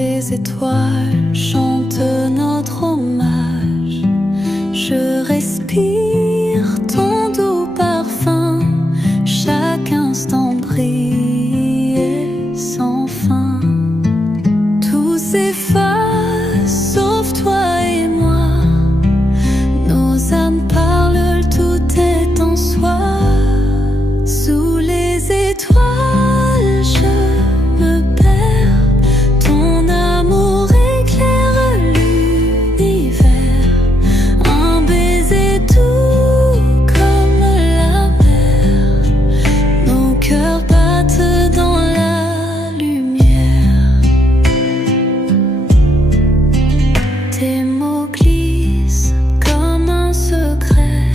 les étoiles chantent notre hommage. Je respire ton doux parfum, chaque instant brille sans fin. Tout s'efface sauf toi et moi, nos âmes parlent, tout est en soi. Sous les étoiles je me perds, ton amour éclaire l'univers. Un baiser doux comme la mer, nos cœurs battent dans la lumière. Tes mots glissent comme un secret,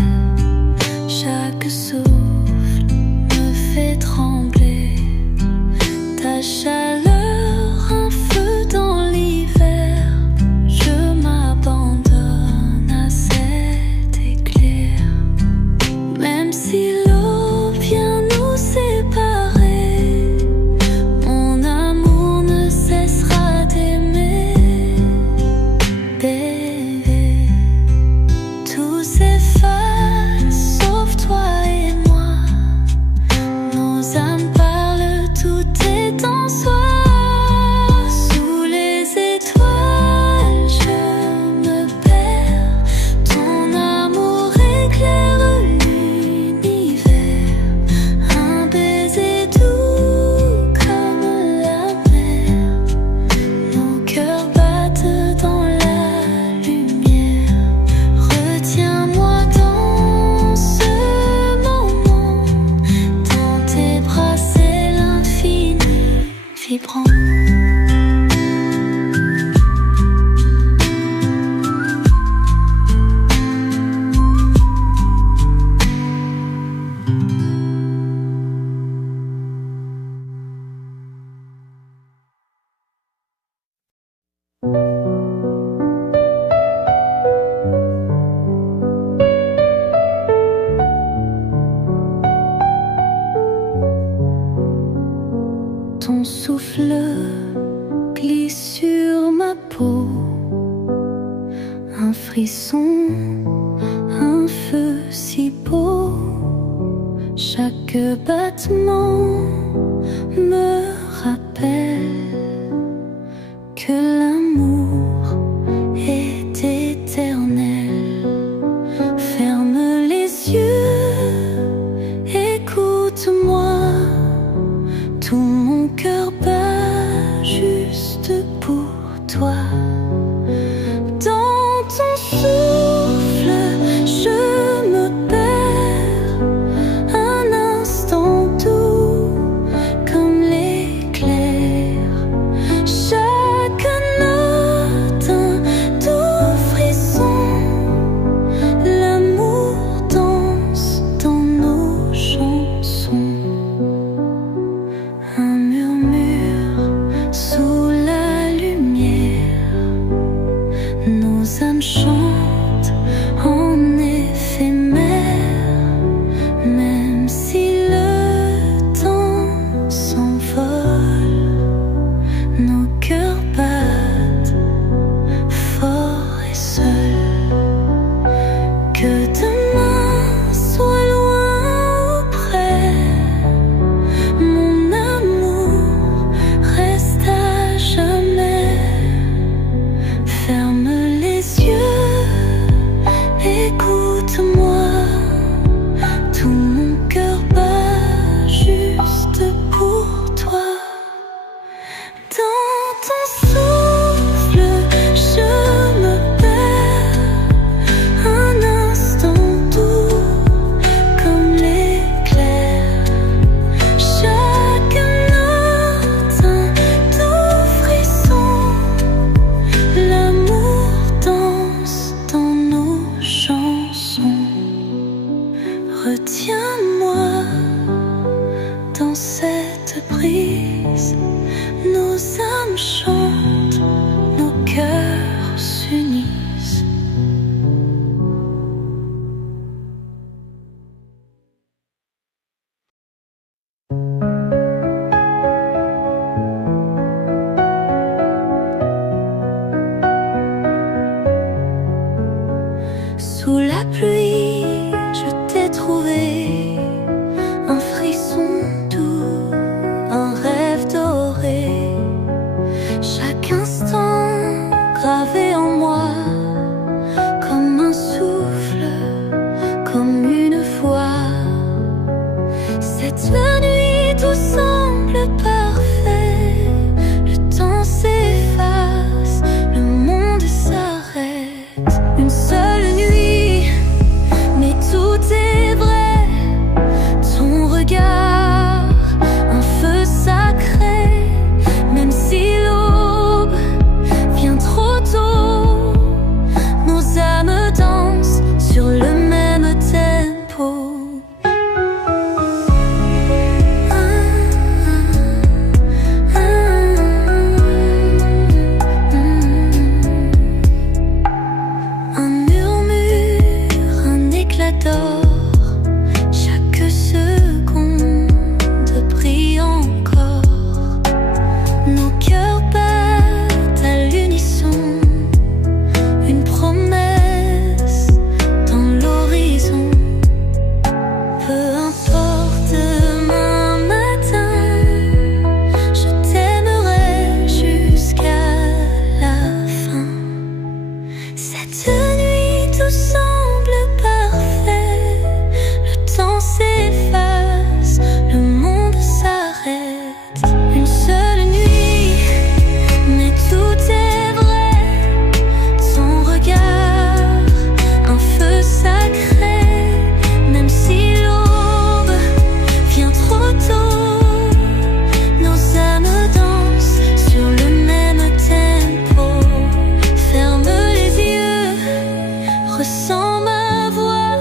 chaque souffle me fait trembler. Ta chaleur, un feu dans l'hiver, je m'abandonne à cet éclair. Même si l'eau vient nous séparer, mon amour ne cessera d'aimer. Bébé, tout s'efface sauf toi et moi, nos âmes parlent, tout est en soi. Sous les étoiles je me perds, ton amour éclaire l'univers. Un baiser doux comme la mer, nos cœurs battent dans la lumière. Retiens-moi dans ce moment, dans tes bras c'est l'infini vibrant. Ton souffle glisse sur ma peau, un frisson, un feu si beau. Chaque battement me rappelle que l'amour est éternel. Ferme les yeux, écoute-moi, tout mon cœur bat juste pour toi. Dans ton souffle, je me perds, un instant doux comme l'éclair. Chaque note, un doux frisson, l'amour danse dans nos chansons. Un murmure sous la lumière, chaque instant gravé en moi comme un souffle, comme une voix. Cette nuit tout semble parfait, le temps s'efface, le monde s'arrête. Une seule nuit, mais tout est vrai, ton regard, un feu sacré, même si l'aube vient trop tôt, nos âmes dansent sur le même tempo. Un murmure, un éclat d'or, chaque seconde brille encore. Nos cœurs battent à l'unisson, une promesse dans l'horizon. Peu importe demain matin, je t'aimerai jusqu'à la fin. Cette nuit tout semble parfait, le temps s'efface, le monde s'arrête. Une seule nuit, mais tout est vrai, ton regard, un feu sacré, même si l'aube vient trop tôt, nos âmes dansent sur le même tempo. Ferme les yeux, ressens ma voix,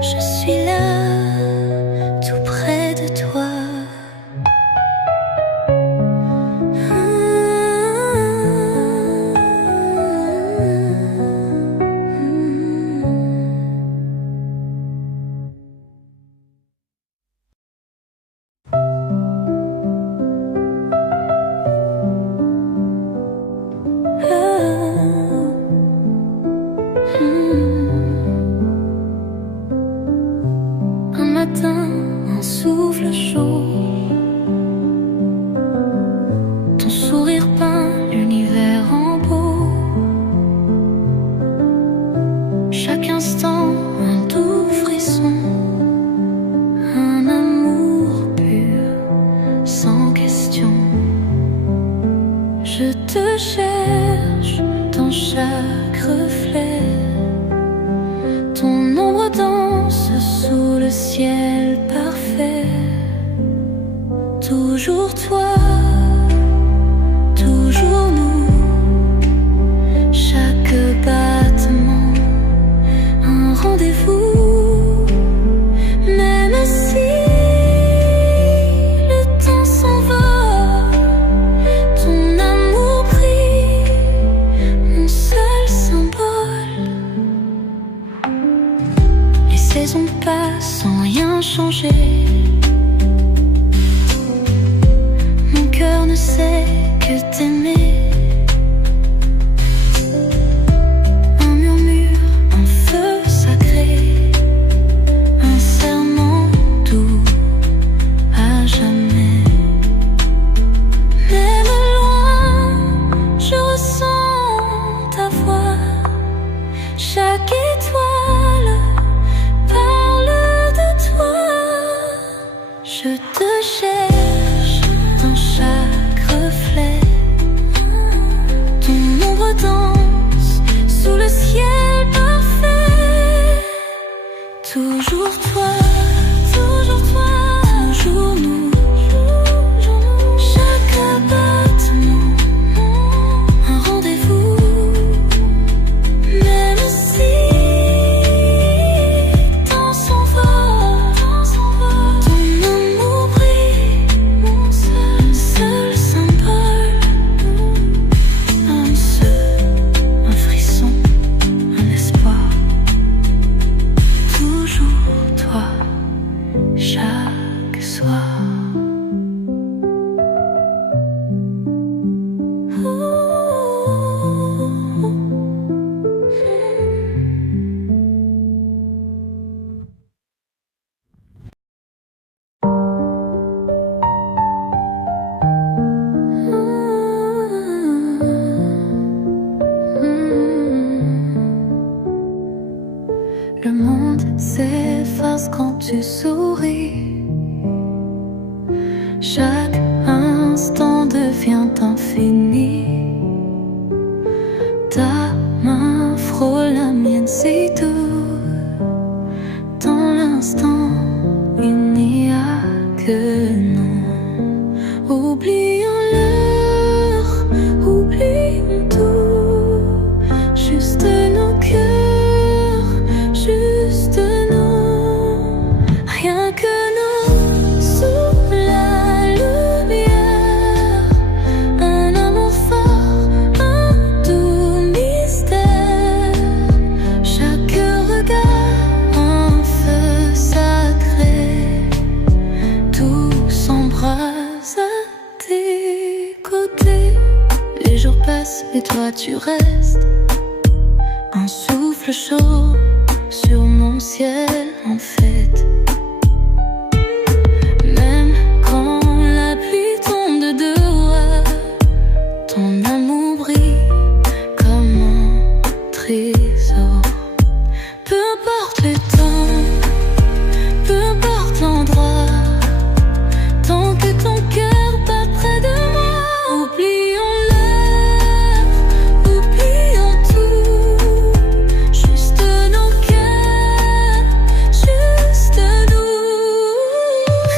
je suis là, tout près de toi. Un matin, un souffle chaud, ton sourire peint l'univers en beau. Chaque instant, un doux frisson, un amour pur, sans question. Je te cherche dans chaque reflet, ton ombre danse sous le ciel parfait. Toujours toi, toujours nous, chaque battement, un rendez-vous. Même si le temps s'envole, ton amour brille, mon seul symbole. Les saisons passent sans rien changer, Ta main frôle la mienne, c'est tout. Dans l'instant, il n'y a que nous. Oublions l'heure, oublions tout. Juste nos cœurs, juste nous. Rien que nous, sous la lumière. Un amour fort, un doux mystère. Chaque regard, un feu sacré. Tout s'embrase à tes côtés. Les jours passent et toi tu restes. Un souffle chaud sur mon ciel en fête. Même quand la pluie tombe de dehors, ton amour brille comme un trésor. Peu importe le temps, peu importe l'endroit, tant que ton cœur bat près de moi. Oublions l'heure, oublions tout. Juste nos cœurs, juste nous.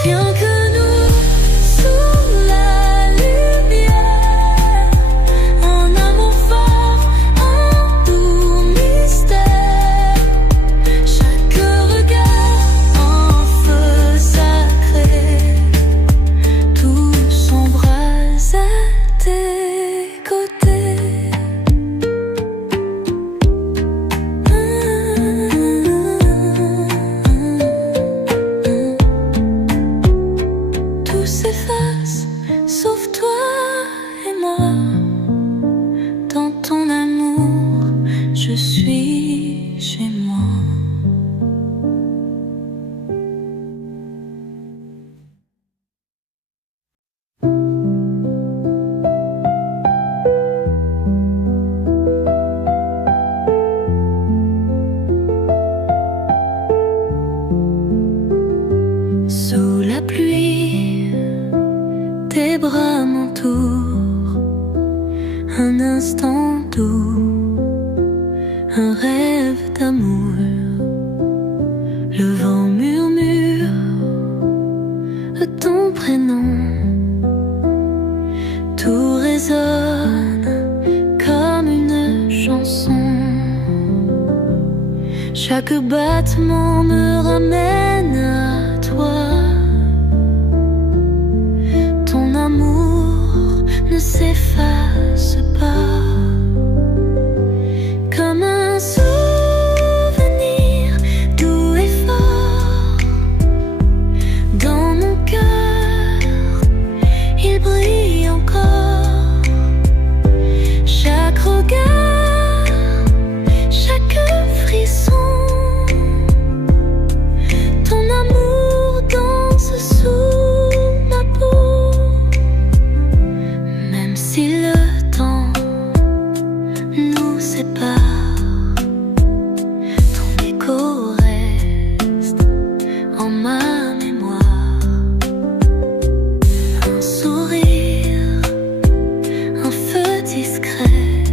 Rien que nous, sous la lumière. Un amour fort, un doux mystère. Chaque regard, un feu sacré. Tout s'embrase à tes côtés. Tout s'efface, sauf toi et moi. Dans ton amour, je suis chez moi. Sous la pluie, tes bras m'entourent. Un instant doux, un rêve d'amour. Le vent murmure ton prénom. Tout résonne comme une chanson. Chaque battement me ramène à toi. Ton amour ne s'efface pas. Comme un souvenir doux et fort. Dans mon cœur, il brille encore. Chaque regard, chaque frisson. Ton amour danse sous ma peau. Même si le temps nous sépare, ton écho reste en ma mémoire. Un sourire, un feu discret,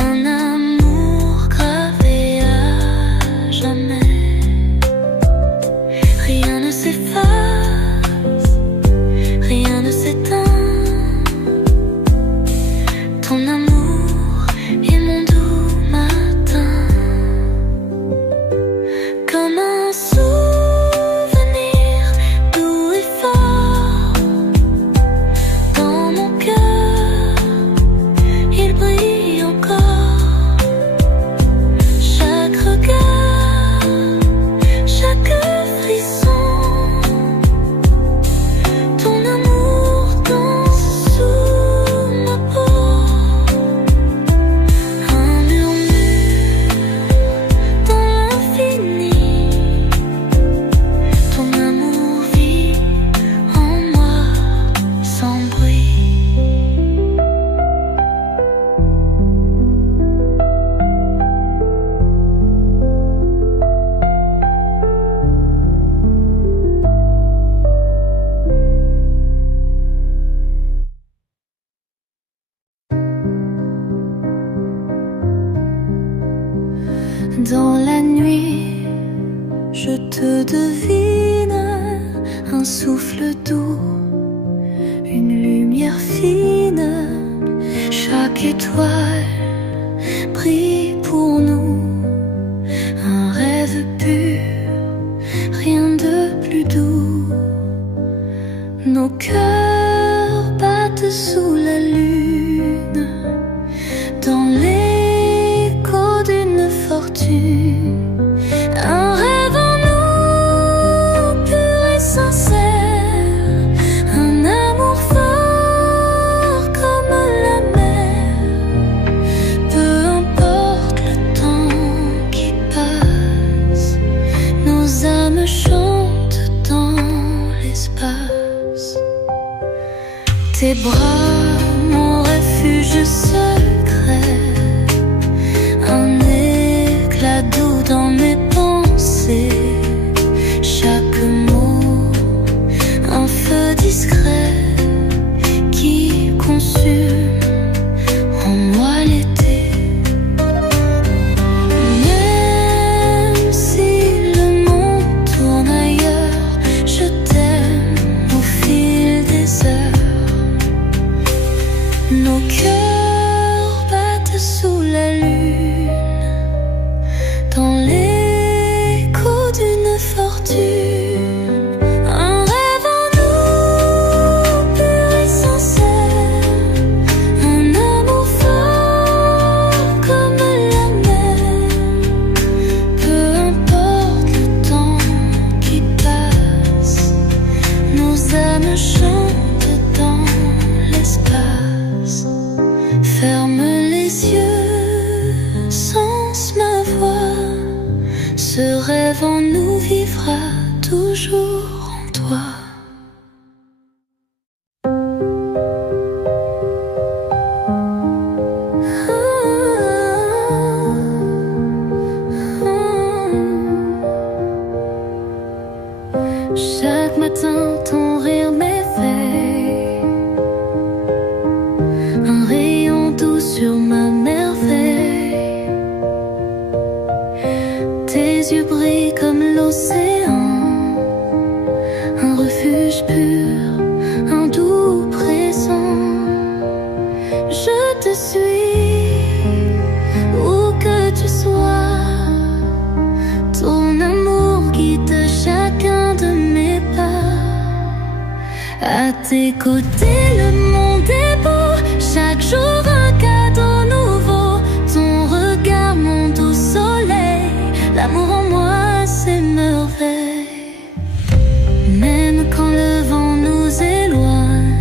un amour gravé à jamais. Rien ne s'efface, rien ne s'éteint. Ton amour est mon doux matin. Comme un souvenir doux et fort. Dans mon cœur, il brille encore. Chaque regard, chaque frisson. Ton amour danse sous ma peau. Dans la nuit, je te devine, un souffle doux, une lumière fine. Chaque étoile brille pour nous, un rêve pur, rien de plus doux. Nos cœurs battent sous la lune, dans l'écho d'une fortune. Un rêve en nous, pur et sincère, un amour fort comme la mer. Peu importe le temps qui passe, nos âmes chantent dans l'espace. Tes bras, mon refuge secret, un éclat doux dans mes pensées. Chaque mot, un feu discret qui consume en moi l'été. Même si le monde tourne ailleurs, je t'aime au fil des heures. Nos cœurs battent sous la lune, dans l'écho d'une fortune. Un rêve en nous, pur et sincère, un amour fort comme la mer. Peu importe le temps qui passe, nos âmes chantent dans l'espace. Ferme les yeux, sens ma voix, ce rêve en nous vivra toujours en toi. Chaque matin, ton rire m'éveille, un rayon doux sur ma merveille. Tes yeux brillent comme l'océan, un refuge pur, un doux présent. Je te suis, où que tu sois, ton amour guide chacun de mes pas. À tes côtés, le monde est beau, chaque jour un cadeau nouveau. Ton regard, mon doux soleil, l'amour en moi s'émerveille. Même quand le vent nous éloigne,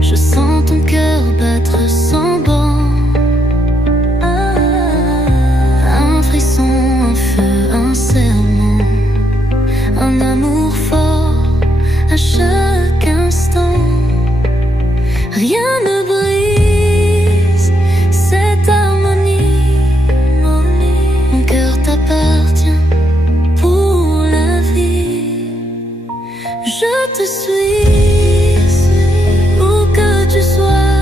je sens ton cœur battre sans borne. Un frisson, un feu, un serment, un amour fort à chaque instant. Rien ne brise cette harmonie. Mon cœur t'appartient pour la vie. Je te suis, où que tu sois,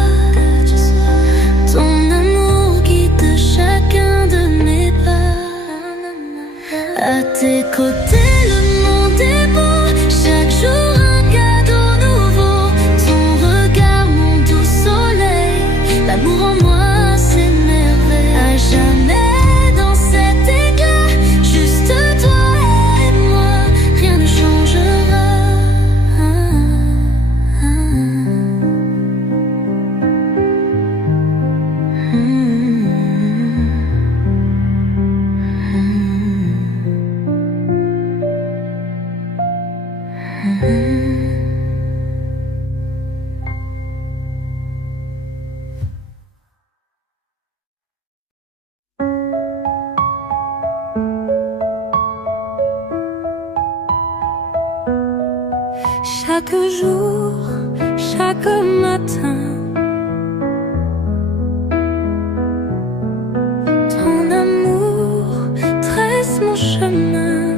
ton amour guide chacun de mes pas. À tes côtés, le monde est beau, chaque jour un cadeau nouveau. Ton regard, mon doux soleil, l'amour en moi s'émerveille. À jamais dans cet éclat, juste toi et moi, rien ne changera. Chaque jour, chaque matin, ton amour tresse mon chemin.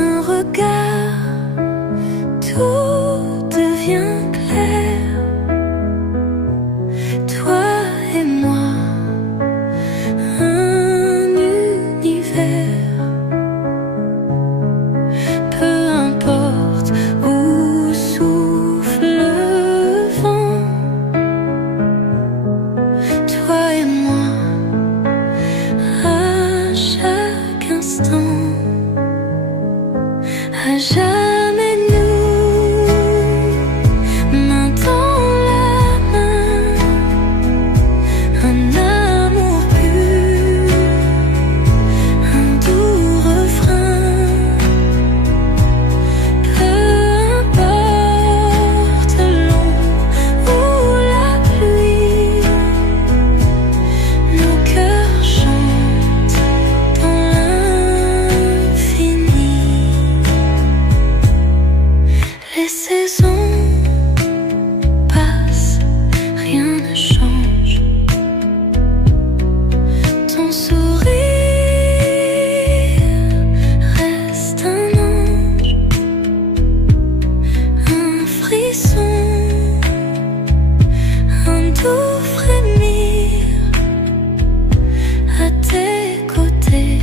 Un regard, tout devient clair. Les saisons passent, rien ne change. Ton sourire reste un ange, un frisson, un doux frémir à tes côtés.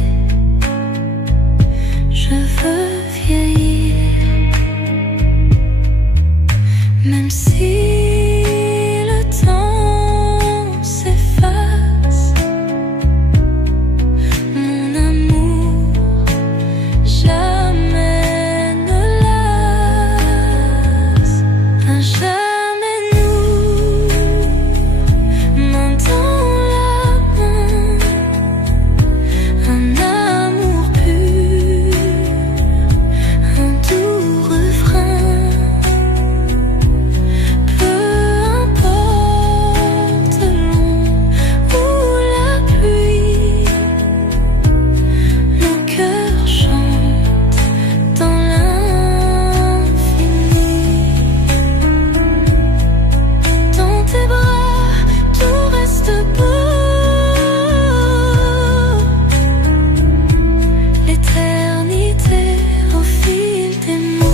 Je veux vieillir, même si le temps s'efface. Mon amour jamais ne lasse. À jamais nous, main dans la main, un amour pur, un doux refrain. Peu importe l'ombre ou la pluie, nos cœurs chantent dans l'infini. Dans tes bras, tout reste beau. L'éternité au fil des mots.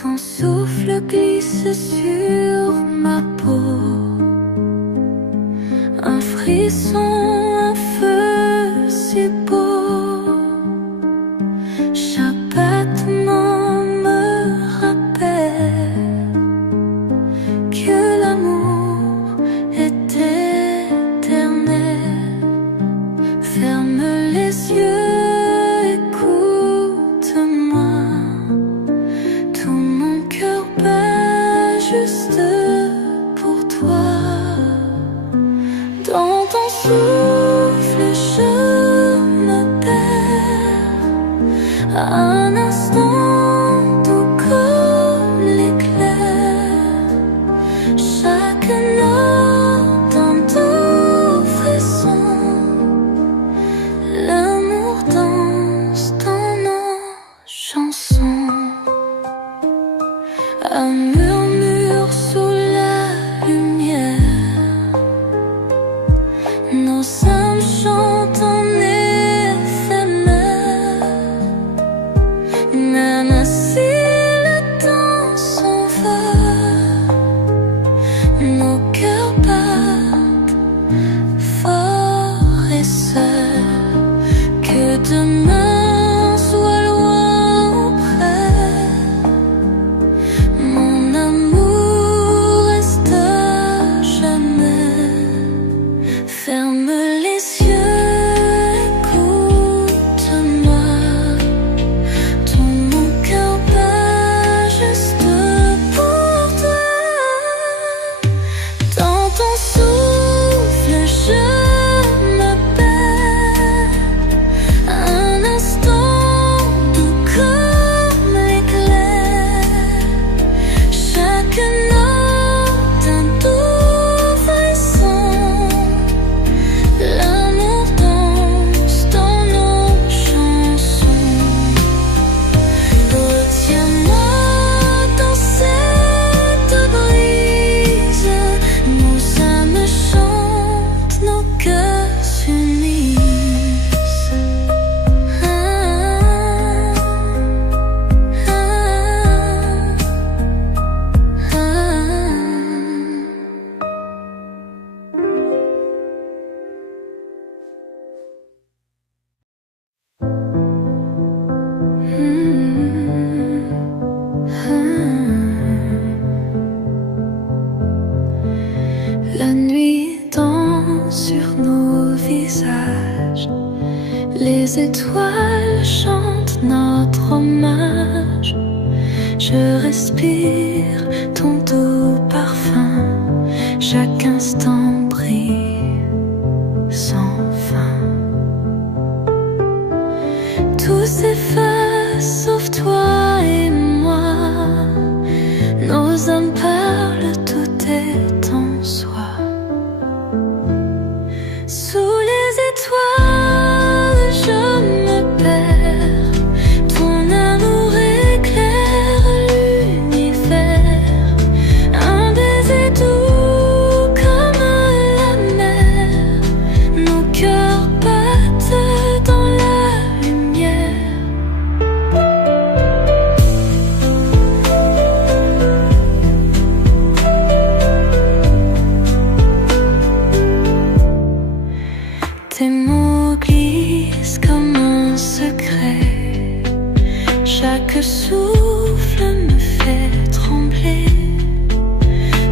Ton souffle glisse sur ma peau, un frisson, un feu si beau. Chaque battement me rappelle que l'amour est éternel. Ferme les yeux, écoute-moi. Tout mon cœur bat juste pour toi. Dans ton souffle, je me perds. Un instant, tout comme l'éclair. Chaque note, un doux frisson. L'amour danse dans nos chansons. Un murmure sous la lumière. Nos âmes chantent en éphémère. Même si le temps s'en va, nos cœurs battent fort et seuls. Que demain soit loin ou près, mon amour Les étoiles chantent notre hommage. Je respire ton doux parfum. Chaque instant brille sans fin. Tout s'efface sauf toi et moi. Nos âmes parlent, tout est en soi. Sous les étoiles, je me perds. Ton amour éclaire l'univers. Un baiser doux comme la mer. Nos cœurs battent dans la lumière. Tes mots glissent comme un secret. Chaque souffle me fait trembler.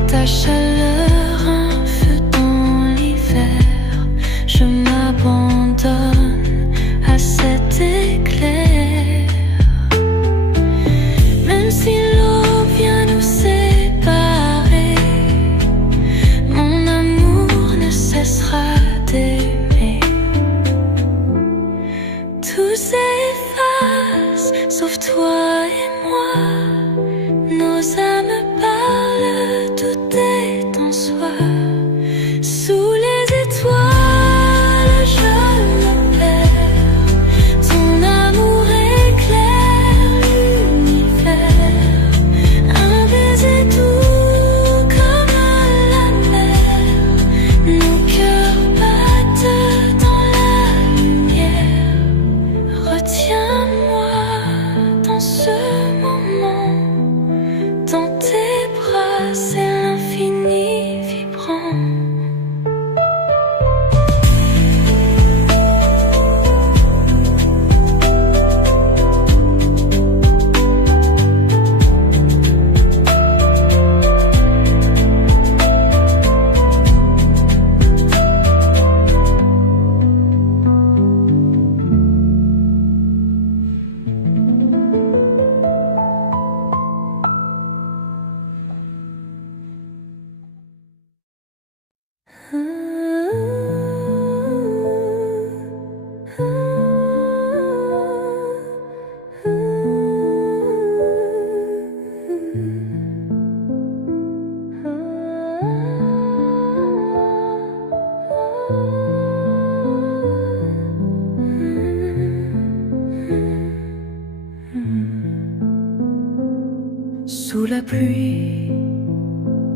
Ta chaleur, un feu dans l'hiver. Je m'abandonne à cet éclair. Même si l'eau vient nous séparer, mon amour ne cessera d'aimer. Tout s'efface, sauf toi et moi. Nos âmes parlent, tout est en soi. Sous les étoiles, je me perds. Ton amour éclaire l'univers. Un baiser doux comme la mer. Nos cœurs battent dans la lumière. Retiens-moi dans ce moment. Dans tes bras, c'est l'infini vibrant. Sous la pluie,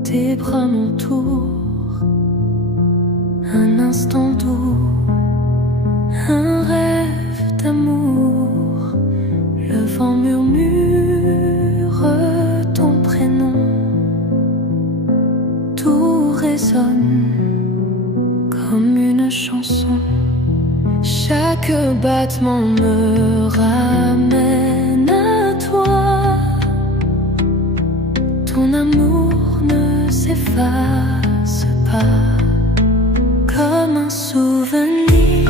tes bras m'entourent. Un instant doux, un rêve d'amour. Le vent murmure ton prénom. Tout résonne comme une chanson. Chaque battement me ramène à toi. Ton amour ne s'efface pas. Comme un souvenir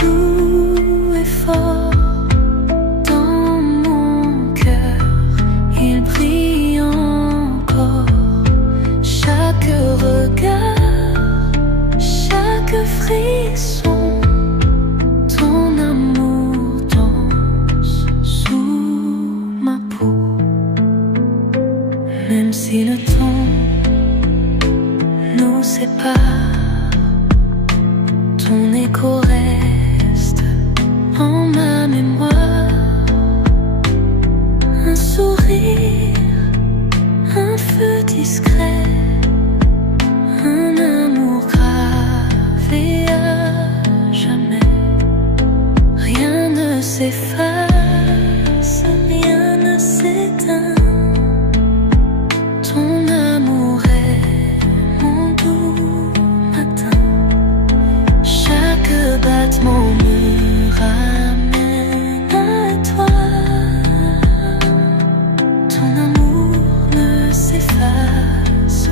doux et fort. Dans mon cœur, il brille encore. Chaque regard, chaque frisson. Ton amour danse sous ma peau. Même si le temps nous sépare, ton écho reste en ma mémoire. Un sourire, un feu discret, un amour gravé à jamais. Rien ne s'efface, rien ne s'éteint. Ton amour est mon doux matin. Chaque battement me ramène à toi. Ton amour ne s'efface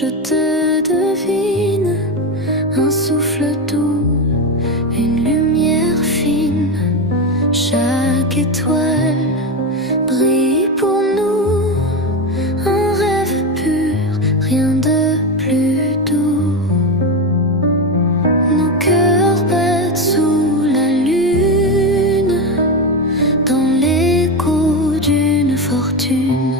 je te devine, un souffle doux, une lumière fine. Chaque étoile brille pour nous, un rêve pur, rien de plus doux. Nos cœurs battent sous la lune, dans l'écho d'une fortune.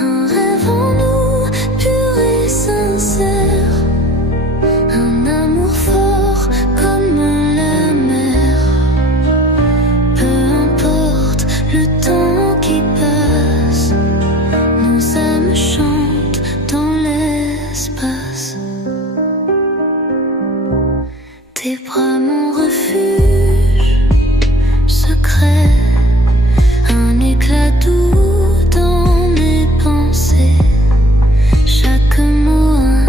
Un rêve en nous, pur et sincère, un amour fort comme la mer. Peu importe le temps qui passe, nos âmes chantent dans l'espace. Tes bras mon refuge secret, un éclat doux dans mes pensées. Chaque mot un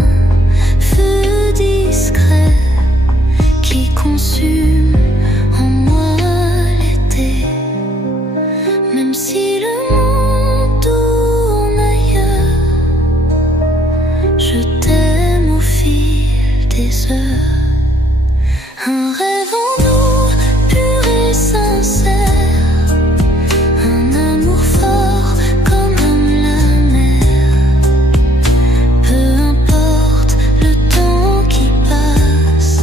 feu discret qui consume en moi l'été. Même si le monde tourne ailleurs, je t'aime au fil des heures. Un rêve en nous, pur et sincère, un amour fort comme la mer. Peu importe le temps qui passe,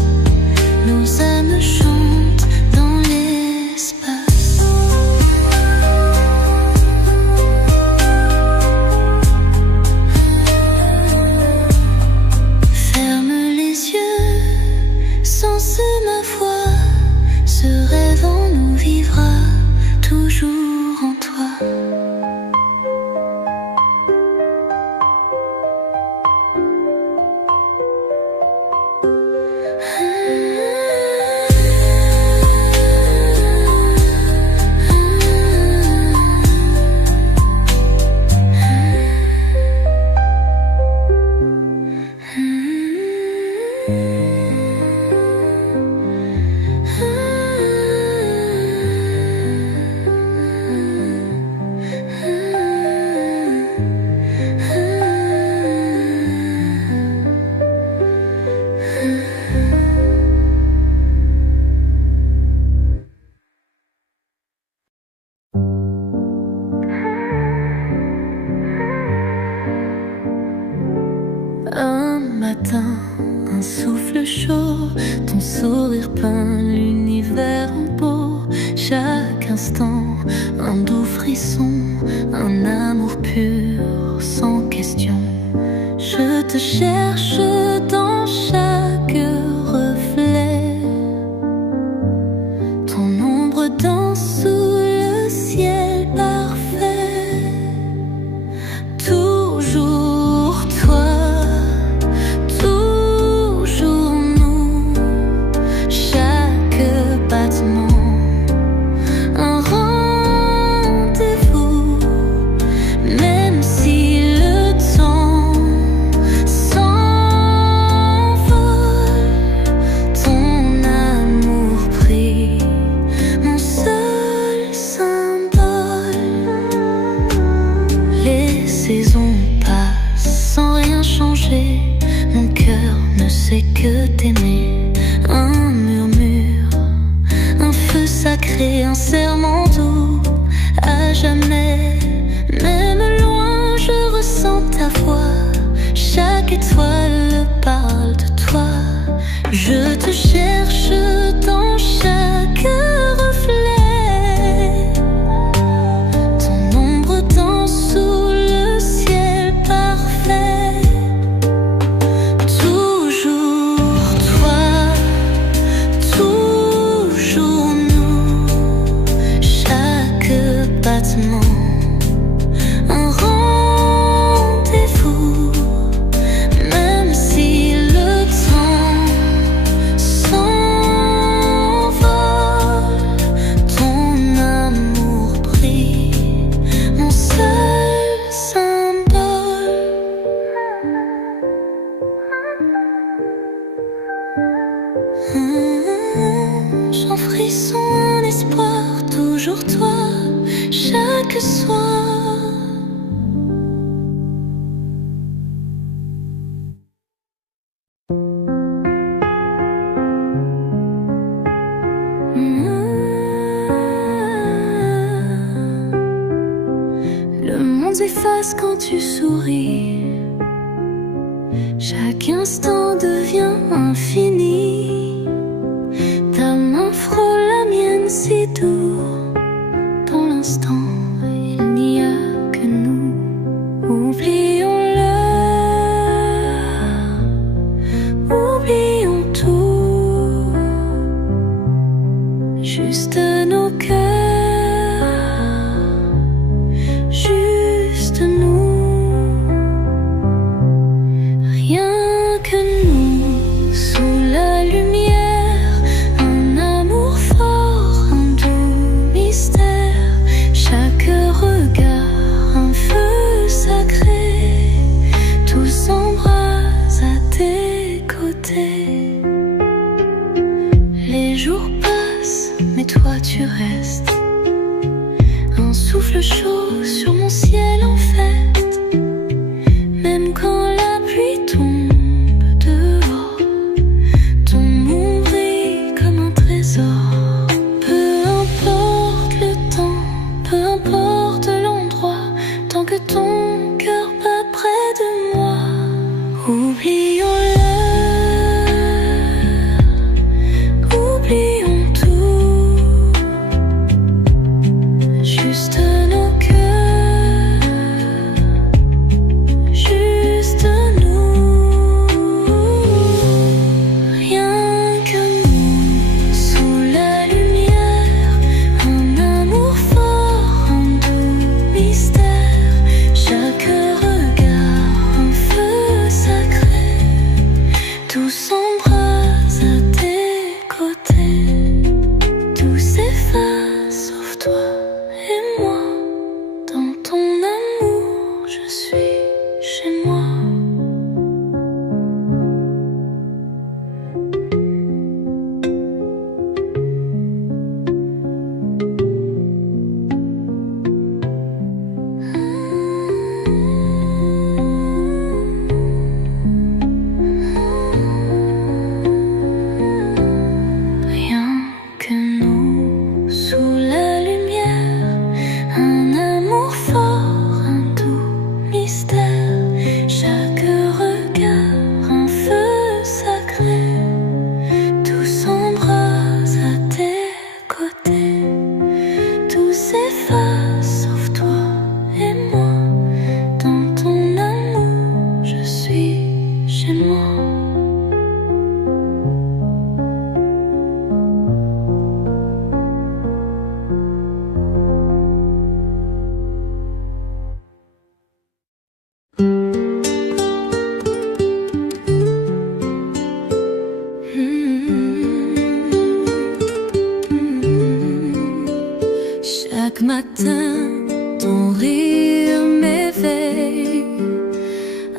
nos âmes chantent dans l'espace. Ferme les yeux, sens ma voix, ce rêve en nous vivra toujours en toi. Un matin, un souffle chaud, ton sourire peint l'univers en beau. Chaque instant, un doux frisson, un amour pur, sans question. Je te cherche dans chaque reflet, ton ombre danse sous le ciel parfait. Toujours toi, toujours nous, chaque battement, un rendez-vous. Même si le temps s'envole, ton amour brille, mon seul symbole. Les saisons passent sans rien changer, mon cœur ne sait que t'aimer. Un murmure, un feu sacré, un serment doux à jamais. Même loin, je ressens ta voix, chaque étoile parle de toi. Je te cherche dans chaque reflet, ton ombre danse sous le ciel parfait. Toujours toi, toujours nous, chaque battement, un rendez-vous. Même si le temps s'envole, ton amour brille, mon seul symbole. J'en frisson un espoir, toujours toi, chaque soir. s'efface quand tu souris. Chaque instant devient infini. Ta main frôle la mienne si doux. Dans l'instant, il n'y a que nous. Oublions-le, oublions tout. Juste nos cœurs, juste nous. Rien que nous, sous la lumière. Un amour fort, un doux mystère. Chaque regard, un feu sacré. Tout s'embrase à tes côtés. Les jours passent, mais toi tu restes. Un souffle chaud sur mon ciel en fête. Même quand la pluie tombe dehors, ton monde brille comme un trésor. Peu importe le temps, peu importe l'endroit, tant que ton cœur bat près de moi. Oublions-le, oublions tout. Juste nos cœurs, juste nous. Rien que nous, sous la lumière. Un amour fort, un doux mystère. Chaque regard, un feu sacré. Tout s'embrase à tes côtés. Tout s'efface sauf toi et moi. Dans ton amour, je suis chez moi. Rien que nous, sous la lumière. Un amour fort, un doux mystère. Chaque regard, un feu sacré. Tout s'embrase à tes côtés. Tout s'efface sauf toi et moi. Dans ton amour, je suis chez moi. Chaque matin, ton rire m'éveille.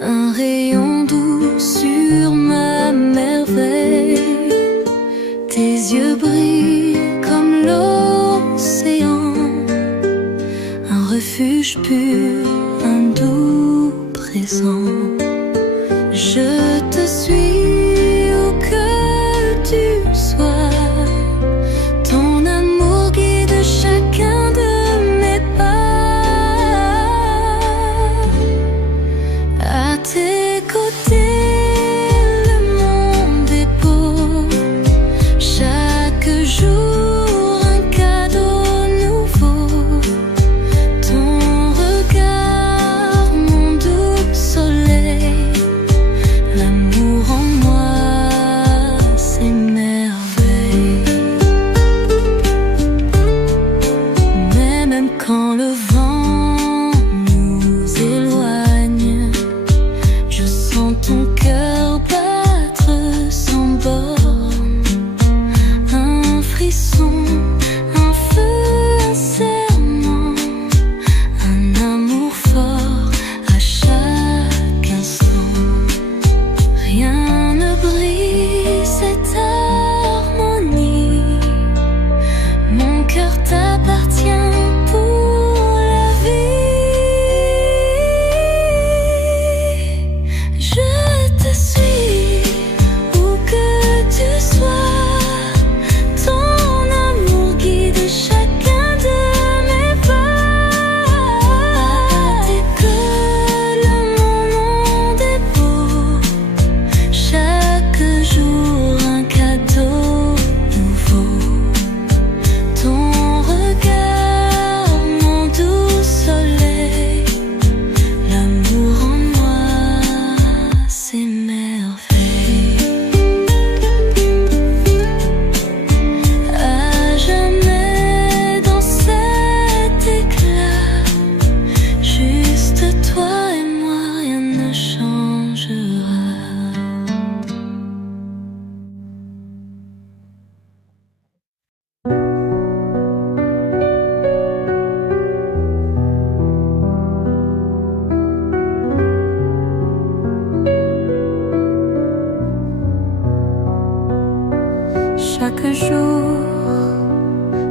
Un rayon doux sur ma merveille. Tes yeux brillent comme l'océan. Un refuge pur, un doux présent. Je te suis où que tu sois. Ton amour guide chacun de mes pas. À tes côtés, le monde est beau. Chaque jour, un cadeau nouveau. Ton regard, mon doux soleil. chaque jour,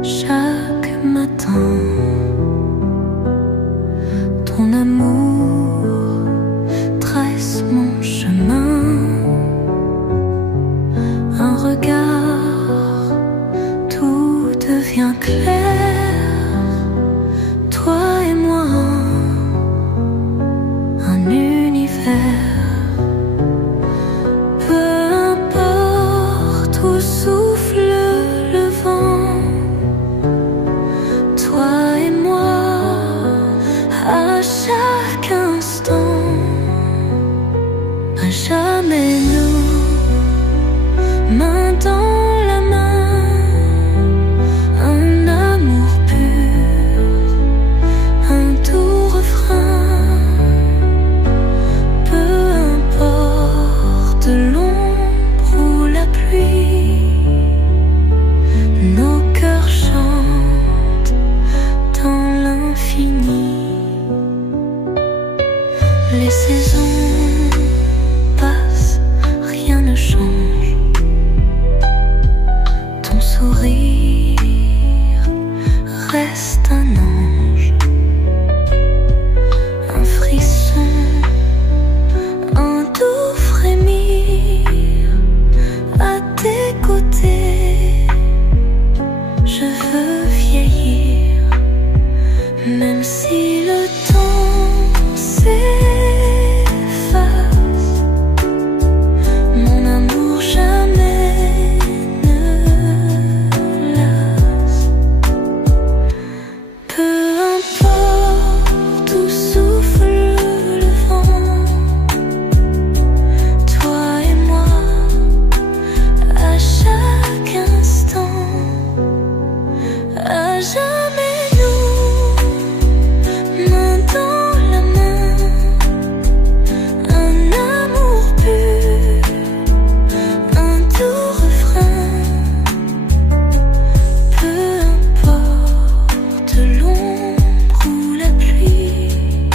chaque matin. Ton amour tresse mon chemin. Un regard, tout devient clair. Toi et moi, un univers. Peu importe où souffle le vent, toi et moi, à chaque instant, à jamais nous, main dans la main, un amour pur, un doux refrain. Peu importe l'ombre ou la pluie, nos cœurs chantent dans l'infini. Les saisons passent, rien ne change. Ton sourire reste un ange. Un frisson, un doux frémir à tes côtés. Je veux vieillir, même si le temps s'efface. Mon amour jamais ne lasse. Peu importe où souffle le vent, toi et moi, à chaque instant, à jamais nous, main dans la main, un amour pur, un doux refrain. Peu importe l'ombre ou la pluie,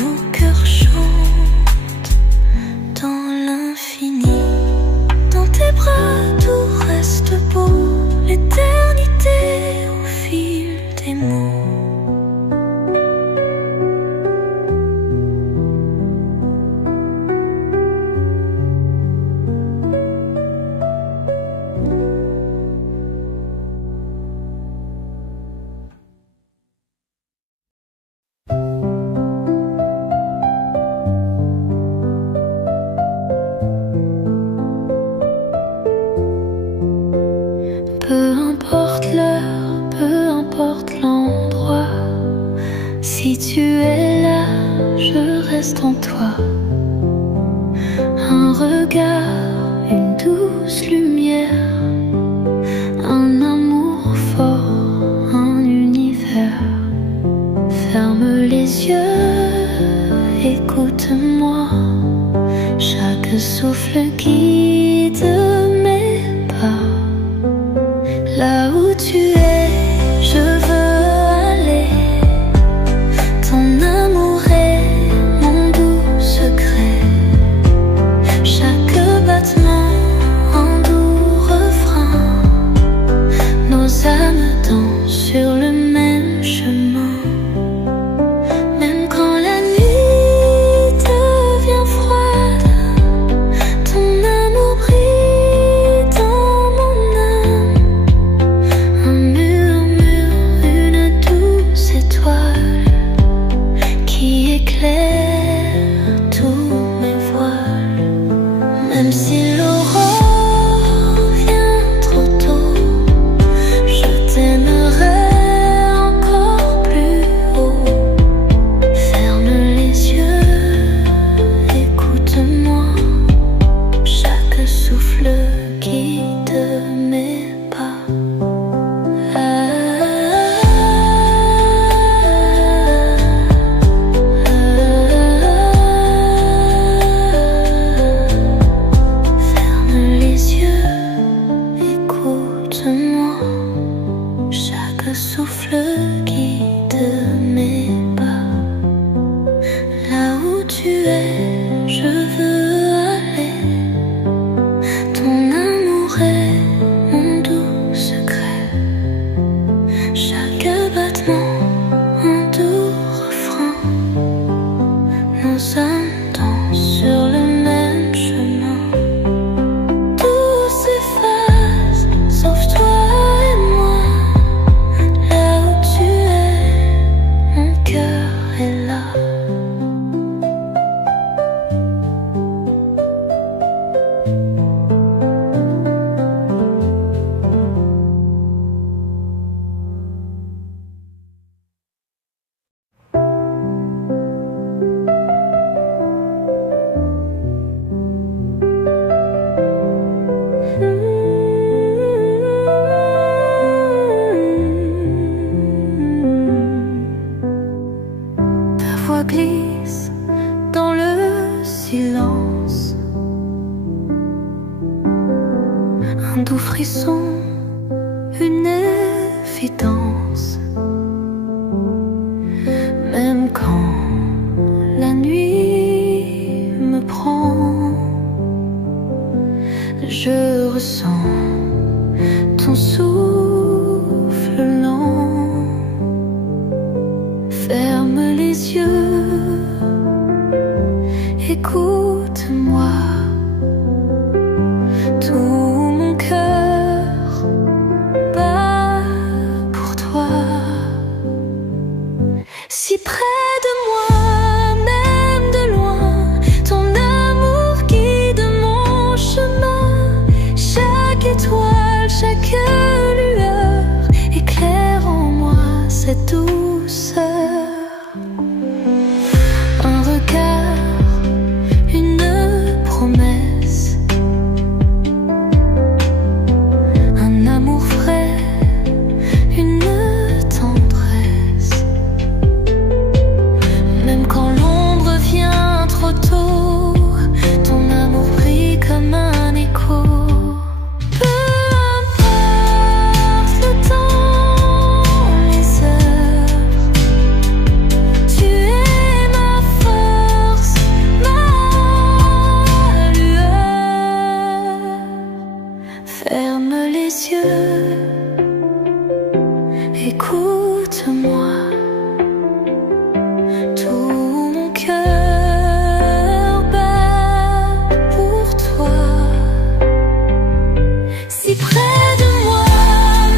nos cœurs chantent dans l'infini. Dans tes bras tout reste beau, l'éternité au fil des mots. Peu importe l'heure, peu importe l'endroit, si tu es là, je reste en toi. Un regard, une douce lumière, un amour fort, un univers. Ferme les yeux, écoute-moi, chaque souffle guide mes pas. Là où tu es, je veux aller. Ton amour est mon doux secret. Chaque battement, un doux refrain. Nos âmes dansent sur le même chemin. Même quand la nuit devient froide, ton doux frisson, une évidence. Même quand la nuit me prend, je ressens ton souffle lent. Ferme les yeux, écoute-moi. Tout mon cœur bat pour toi. Si près de moi, même de loin, ton amour guide mon chemin. Chaque étoile, chaque lueur éclaire en moi cette douceur. Un regard, une promesse, un amour frais, une tendresse. Même quand l'ombre vient trop tôt, ton amour brille comme un écho. Peu importe le temps, les heures, tu es ma force, ma lueur. Ferme les yeux, écoute-moi. Tout mon cœur bat pour toi. Si près de moi,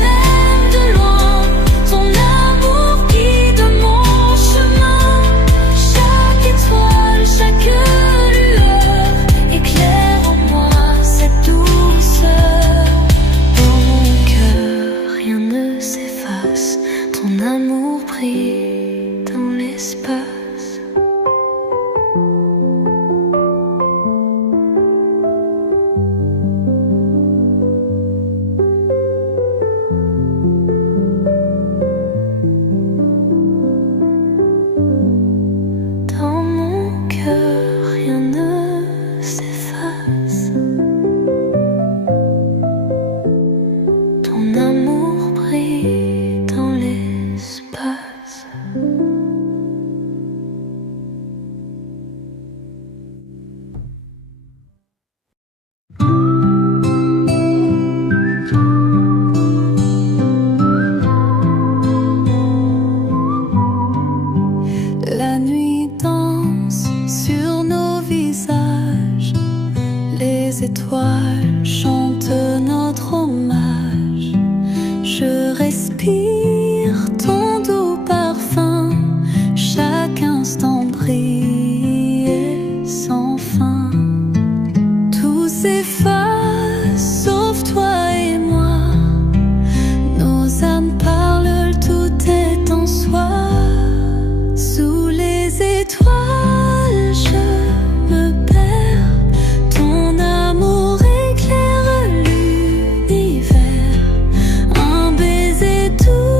même de loin, ton amour guide mon chemin. Chaque étoile, chaque lueur éclaire en moi cette douceur. Dans mon cœur, rien ne s'efface, ton amour brille dans l'espace. Dans mon cœur, rien ne s'efface. Ton amour brille dans l'espace. La nuit danse sur nos visages, les étoiles chantent notre hommage. Je respire ton doux parfum, chaque instant brille sans fin. Tout s'efface sauf toi et moi, nos âmes parlent, tout est en soi. Sous les étoiles, je me perds. Ton amour éclaire l'univers. Un baiser doux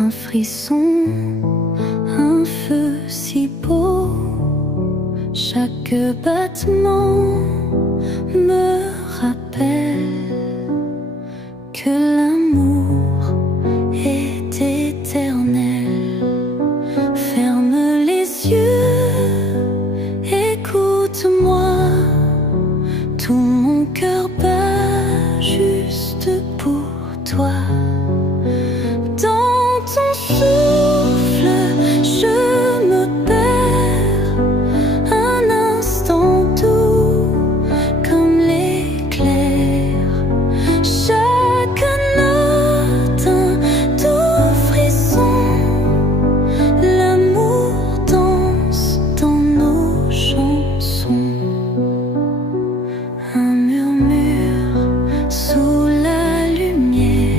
un frisson, un feu si beau. Chaque battement me rappelle que l'amour est éternel. Ferme les yeux, écoute-moi, tout mon cœur bat juste pour toi. Dans ton souffle, je me perds, un instant doux comme l'éclair. Chaque note, un doux frisson, l'amour danse dans nos chansons. Un murmure sous la lumière,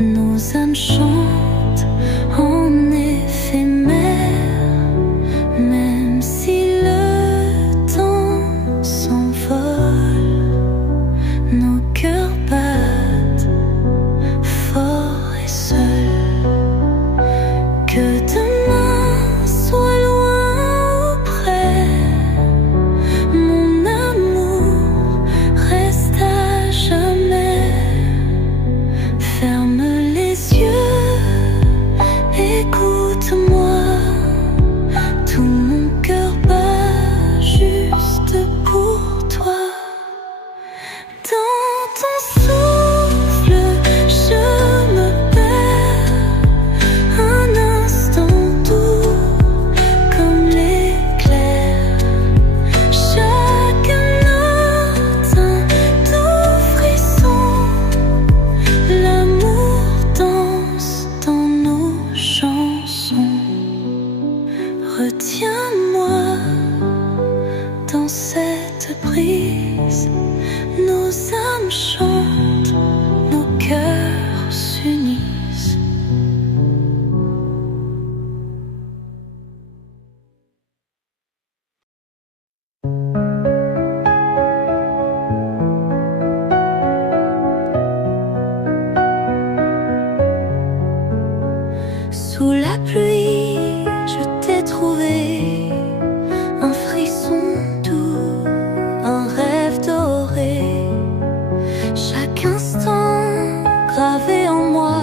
nos âmes chantent en éphémère. Même si le temps s'envole, nos cœurs battent fort et seuls. Que demain soit loin ou près, mon amour reste à jamais. Ferme les yeux, écoute-moi, tout mon cœur bat juste pour toi. Dans ton souffle, je me perds, un instant doux comme l'éclair. Chaque note, un doux frisson, l'amour danse dans nos chansons. Retiens-moi dans cette brise, nos âmes chantent, nos cœurs s'unissent. Sous la pluie, je t'ai trouvé, un frisson doux, un rêve doré. Chaque instant gravé en moi,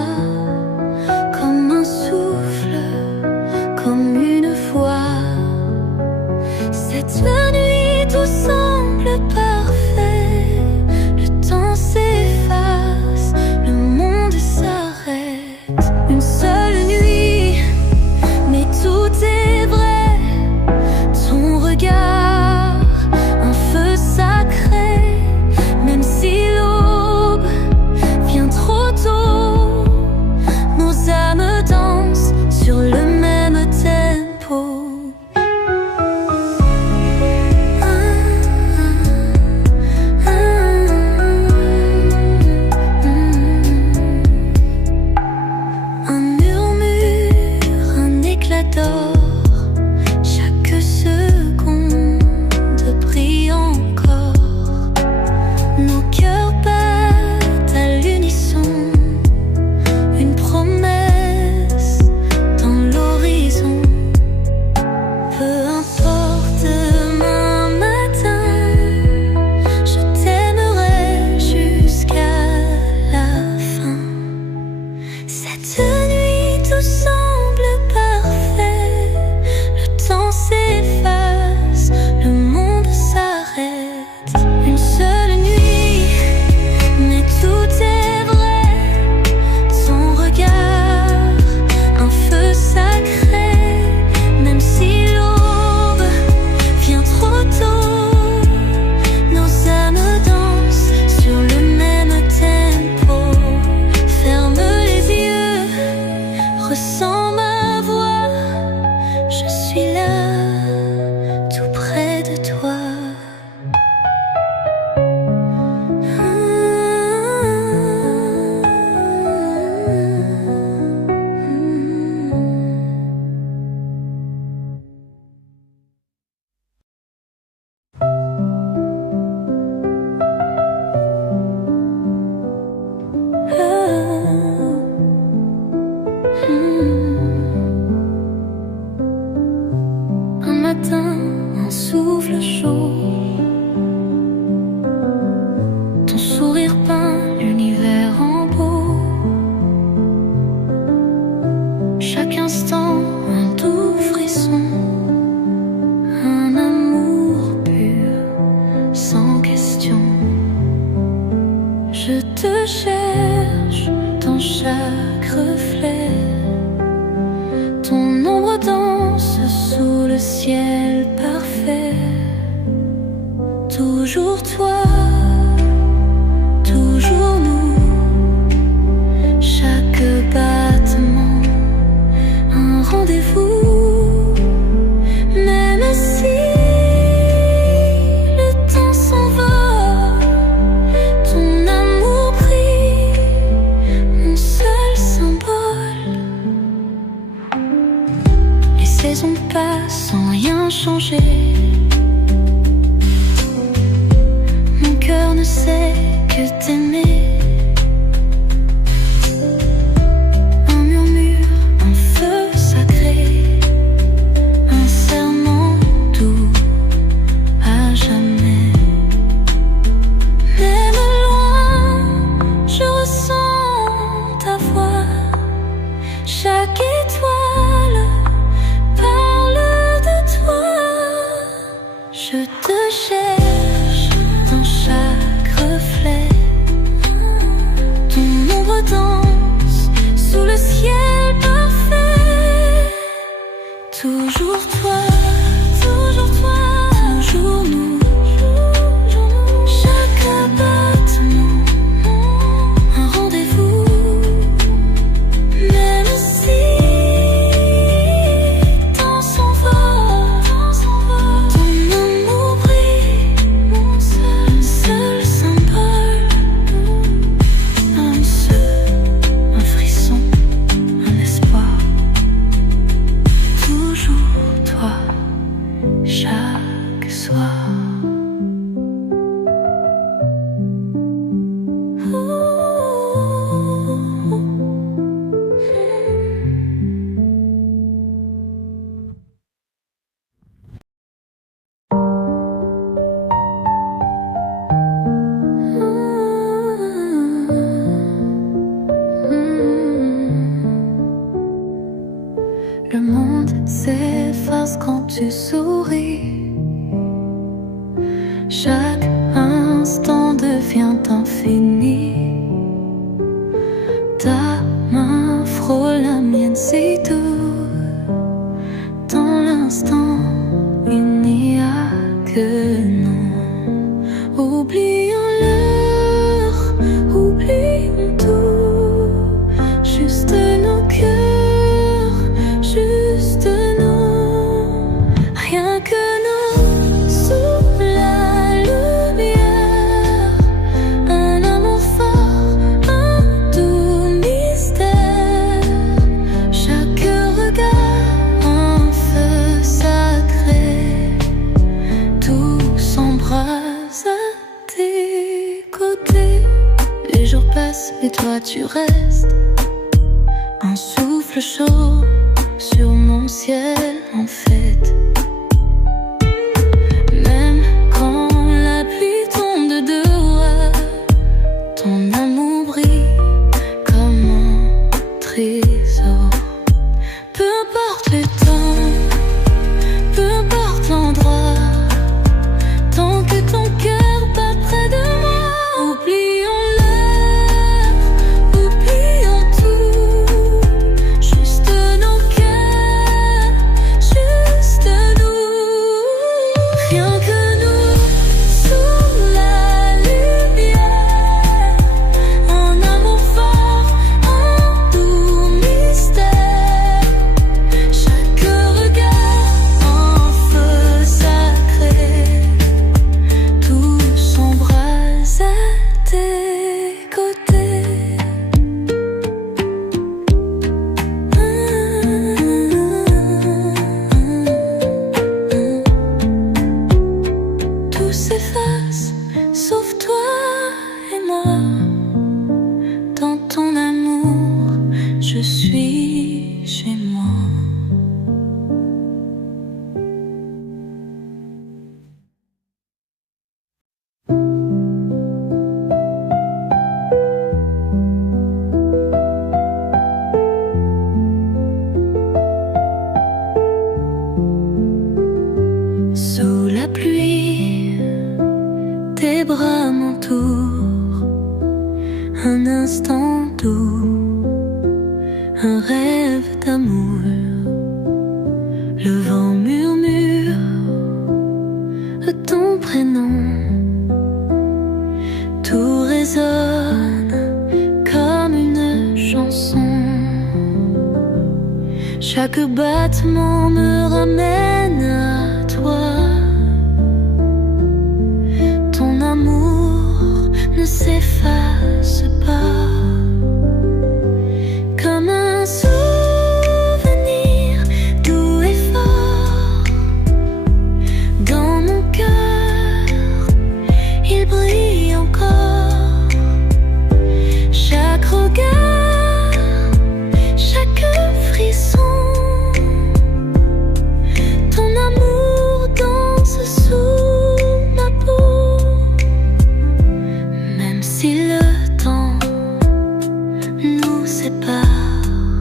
comme un souffle, comme une voix. Cette nuit tout semble parfait, le temps s'efface, le monde s'arrête. Une seule nuit reflet. Ton ombre danse sous le ciel parfait. Toujours toi, toujours nous. Chaque battement, un rendez-vous. Même si le temps s'envole, ton amour brille, mon seul symbole. Les saisons passent sans rien changer. Mon cœur ne sait que t'aimer. Un murmure, un feu sacré, un serment doux à jamais. Même loin, je ressens ta voix. Chaque étoile parle de toi. Je te cherche dans chaque reflet. Ton ombre danse sous le ciel parfait. Toujours toi, toujours toi, toujours nous. Chaque battement, un rendez-vous. Même si le temps s'envole, ton amour brille, mon seul symbole. Un seul, un frisson, un espoir. Toujours toi, chaque soir. Le monde s'efface quand tu souris. Chaque instant devient infini. Ta main frôle la mienne si doux. Dans l'instant, il n'y a que nous. Oublions l'heure, oublions tout. Juste nos cœurs, juste nous. Rien que nous sous la lumière. Un amour fort, un doux mystère. Chaque regard, un feu sacré. Tout s'embrase à tes côtés. Les jours passent et toi tu restes. Un souffle chaud sur mon ciel en fête. Même quand la pluie tombe dehors, ton amour brille comme un trésor. Peu importe le temps, peu importe l'endroit, tant que ton cœur bat près de moi. Oublions l'heure, oublions tout. Juste nos cœurs, juste un rêve d'amour. Le vent murmure ton prénom, tout résonne comme une chanson. Chaque battement me ramène à toi. Ton amour ne s'efface pas. Comme un souvenir doux et fort, dans mon cœur, il brille encore. Chaque regard, chaque frisson, ton amour danse sous ma peau. Même si le temps nous sépare,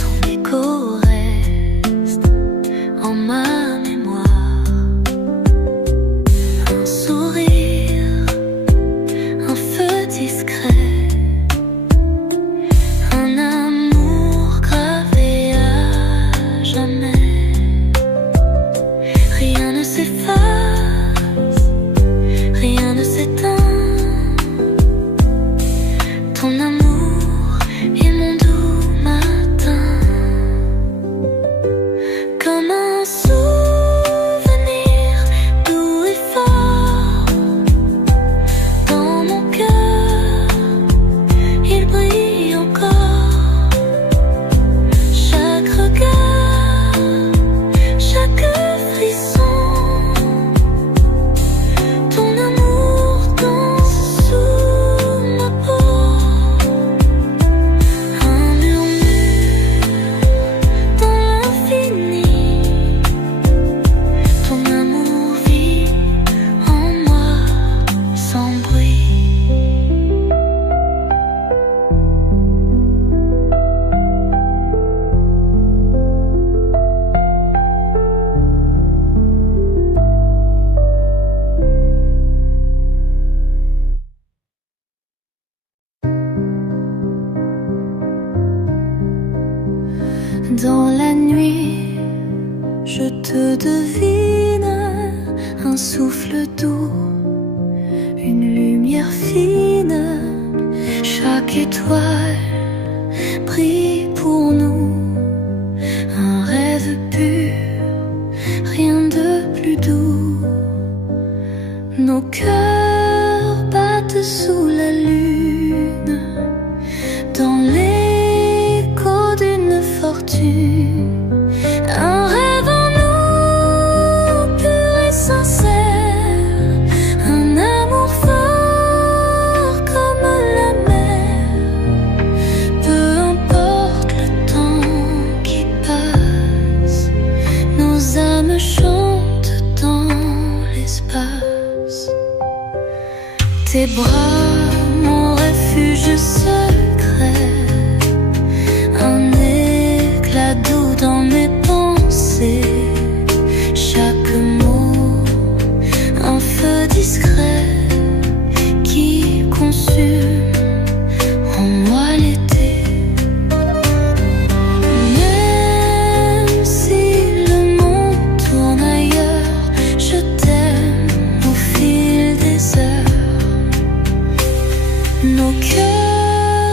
ton écho reste en ma mémoire. Un sourire, un feu discret, un amour gravé à jamais. Rien ne s'efface, rien ne s'éteint. Ton amour est mon doux matin. Comme un souvenir doux et fort, dans mon cœur, il brille encore. Chaque regard, chaque frisson, ton amour danse sous ma peau. Un murmure dans l'infini, ton amour vit en moi sans bruit. Dans la nuit, je te devine, un souffle doux, une lumière fine. Chaque étoile brille pour nous, un rêve pur, rien de plus doux. Nos cœurs battent sous la lune, dans l'écho d'une fortune. Un rêve en nous, pur et sincère, un amour fort comme la mer. Peu importe le temps qui passe, nos âmes chantent dans l'espace. Tes bras, mon refuge secret, un éclat doux dans mes pensées. Chaque mot, un feu discret qui consume en moi l'été. Même si le monde tourne ailleurs, je t'aime au fil des heures. Nos cœurs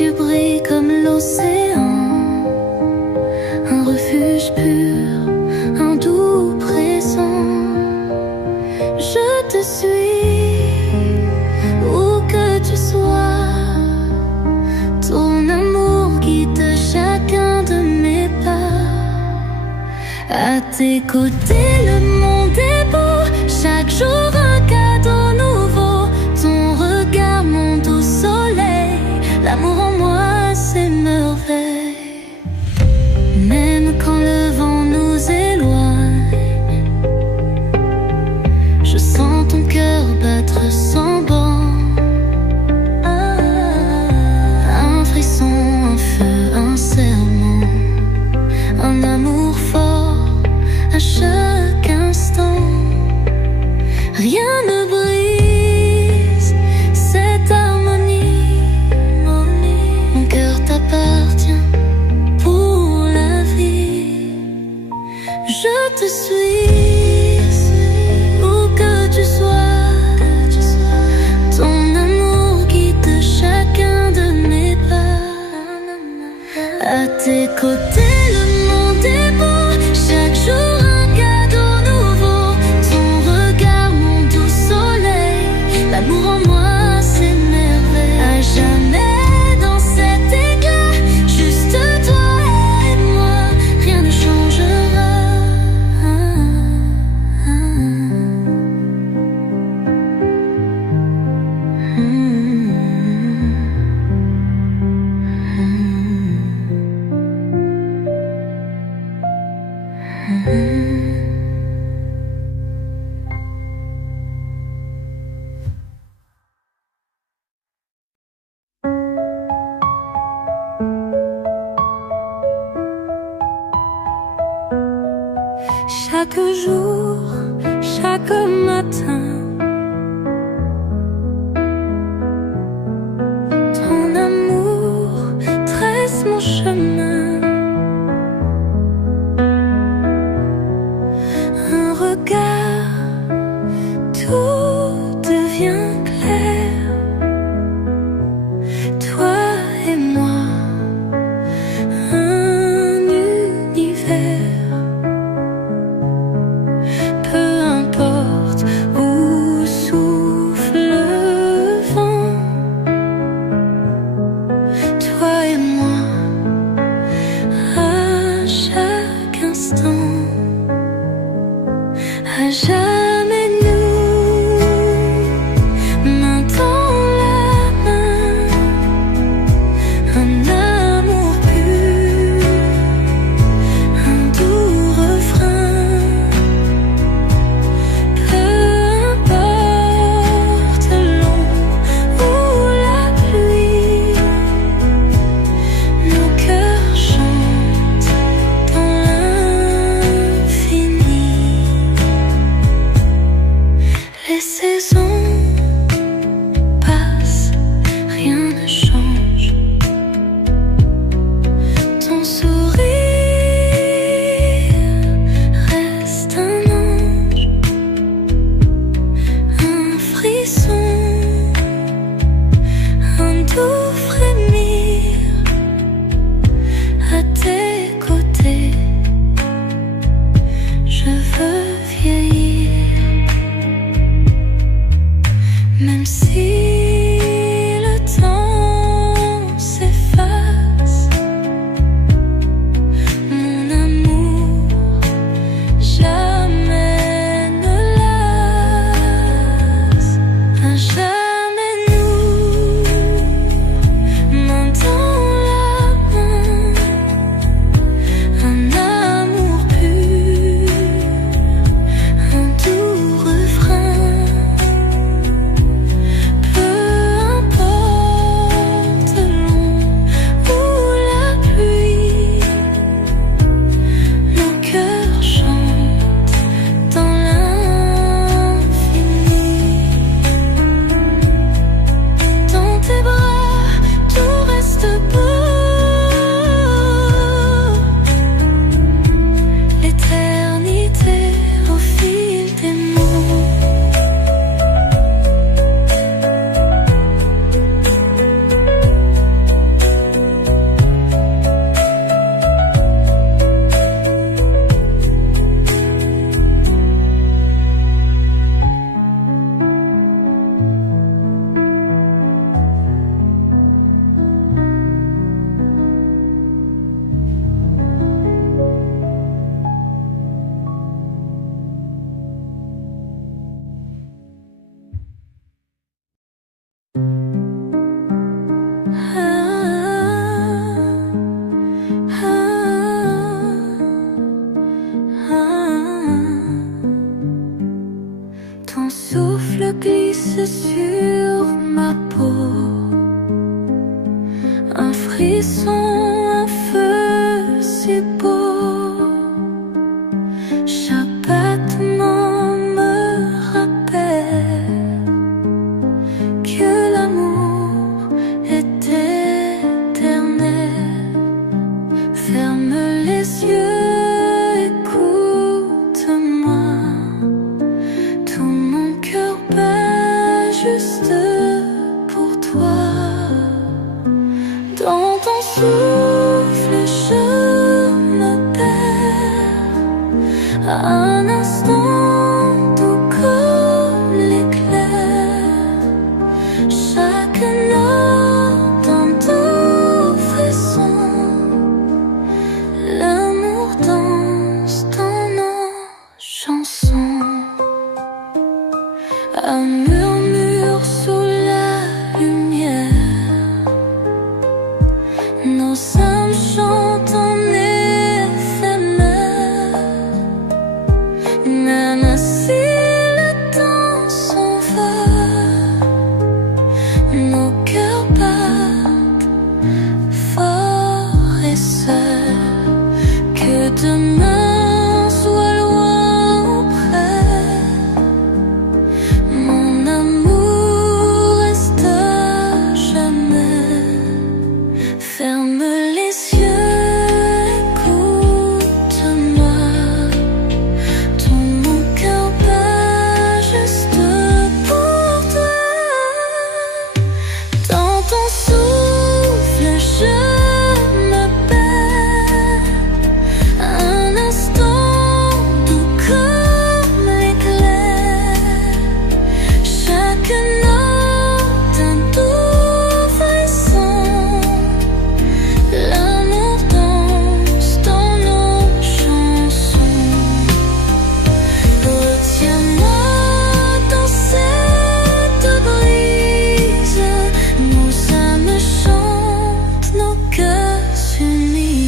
yeux brillent comme l'océan, un refuge pur, un doux présent. Je te suis, où que tu sois, ton amour guide chacun de mes pas. À tes côtés le monde est beau, chaque jour un cadeau nouveau. Ton regard, mon doux soleil, l'amour en moi s'émerveille. Même quand le vent nous éloigne, je sens ton cœur battre sans borne. Un frisson, un feu, un serment, un amour fort à chaque instant. Rien ne brise cette harmonie. Mon cœur t'appartient pour la vie. Je te suis, où que tu sois. Ton amour guide chacun de mes pas. À tes côtés le monde est beau, chaque jour un cadeau nouveau. Ton regard, mon doux soleil, l'amour en moi s'émerveille. À jamais dans cet éclat, juste toi et moi, rien ne changera. Chaque jour, chaque matin, ton amour tresse mon chemin. Un regard, tout devient clair. Toi et moi, un univers. Peu importe où chaque note un doux frisson. L'amour danse dans nos chansons. Un murmure sous la lumière, nos âmes chantent en éphémère. Même si le temps s'en va, nos cœurs battent fort et seuls. Que demain soit loin ou près, mon amour reste à jamais. Ferme les yeux, écoute-moi. Tout mon cœur bat juste pour toi. Dans ton souffle, je me perds. Un instant doux comme l'éclair. Chaque note un doux frisson. L'amour danse dans nos chansons. Retiens-moi dans cette brise. Nos âmes chantent, nos cœurs s'unissent.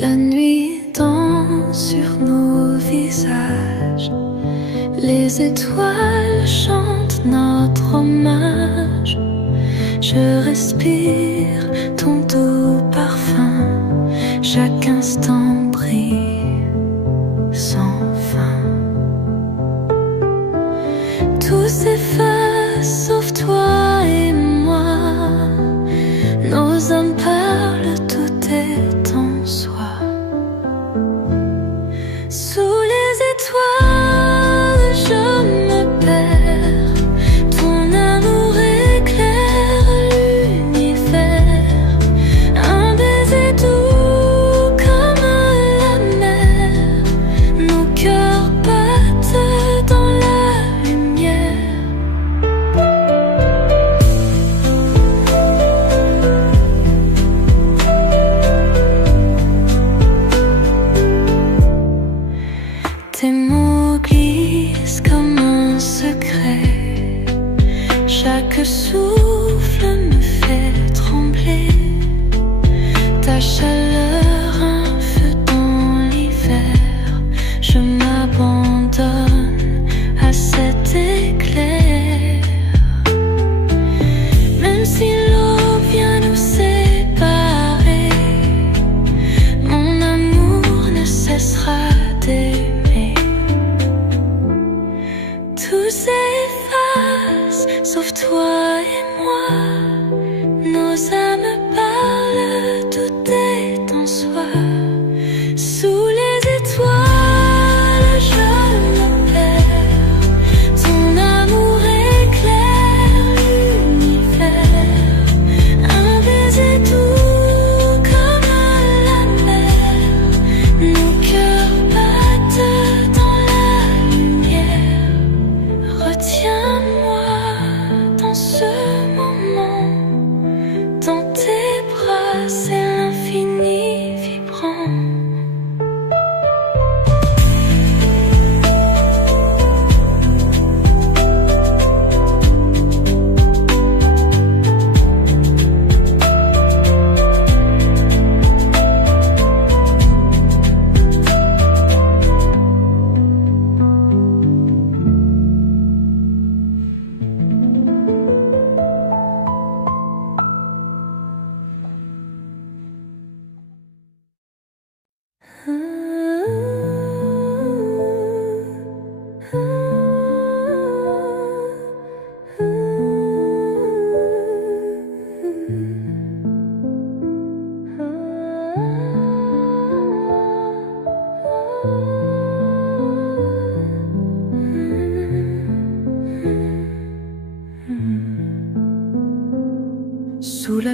La nuit danse sur nos visages. Les étoiles chantent notre hommage. Je respire ton doux parfum. Chaque instant brille sans fin. Tout s'efface sauf toi et moi. Nos âmes parlent, tout est en soi. Sous les étoiles, je me perds. Ton amour éclaire l'univers. Un baiser doux comme la mer. Nos cœurs battent dans la lumière. Tes mots glissent comme un secret. Chaque souffle me fait trembler. Ta chaleur, un feu dans l'hiver. Je m'abandonne à cet éclair. Même si l'eau vient nous séparer, mon amour ne cessera d'aimer. Tout s'efface sauf toi et moi. Nos âmes parlent, tout est en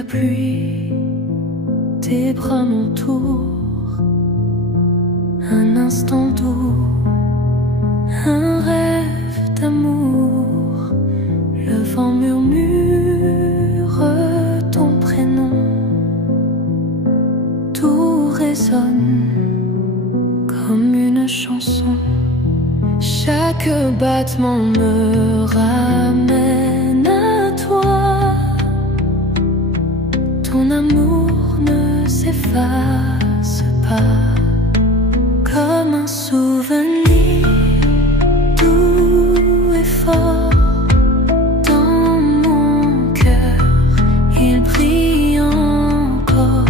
pluie, tes bras m'entourent, un instant doux, un rêve d'amour. Le vent murmure ton prénom, tout résonne comme une chanson. Chaque battement me ramène à toi. Ton amour ne s'efface pas, comme un souvenir doux et fort. Dans mon cœur, il brille encore.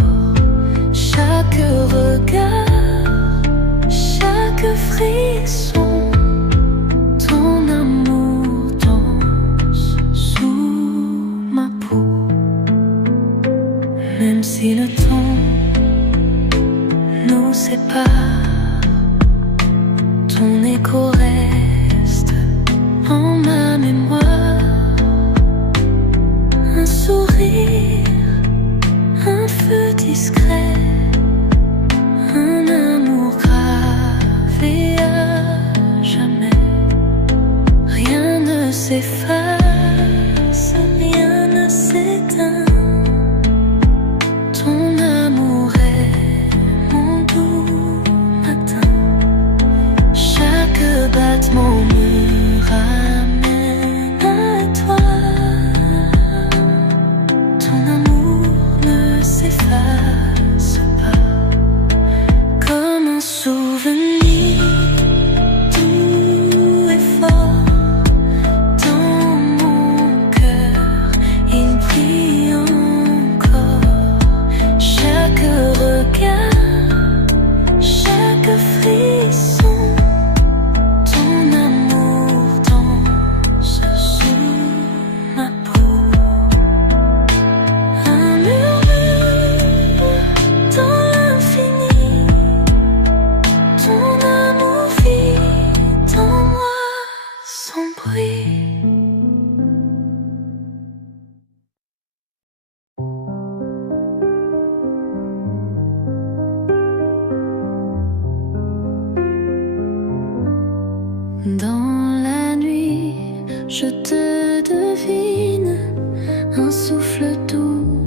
Chaque regard, chaque frisson, même si le temps nous sépare, ton écho reste en ma mémoire. Un sourire, un feu discret, un amour gravé à jamais. Rien ne s'efface, rien ne s'éteint. Ton amour est mon doux matin. Chaque battement me ramène à toi. Ton amour ne s'efface pas, comme un souvenir doux et fort. Dans mon cœur, il brille encore. Chaque regard, chaque frisson, ton amour danse sous ma peau. Un murmure dans l'infini, ton amour vit en moi sans bruit. Dans la nuit, je te devine, un souffle doux,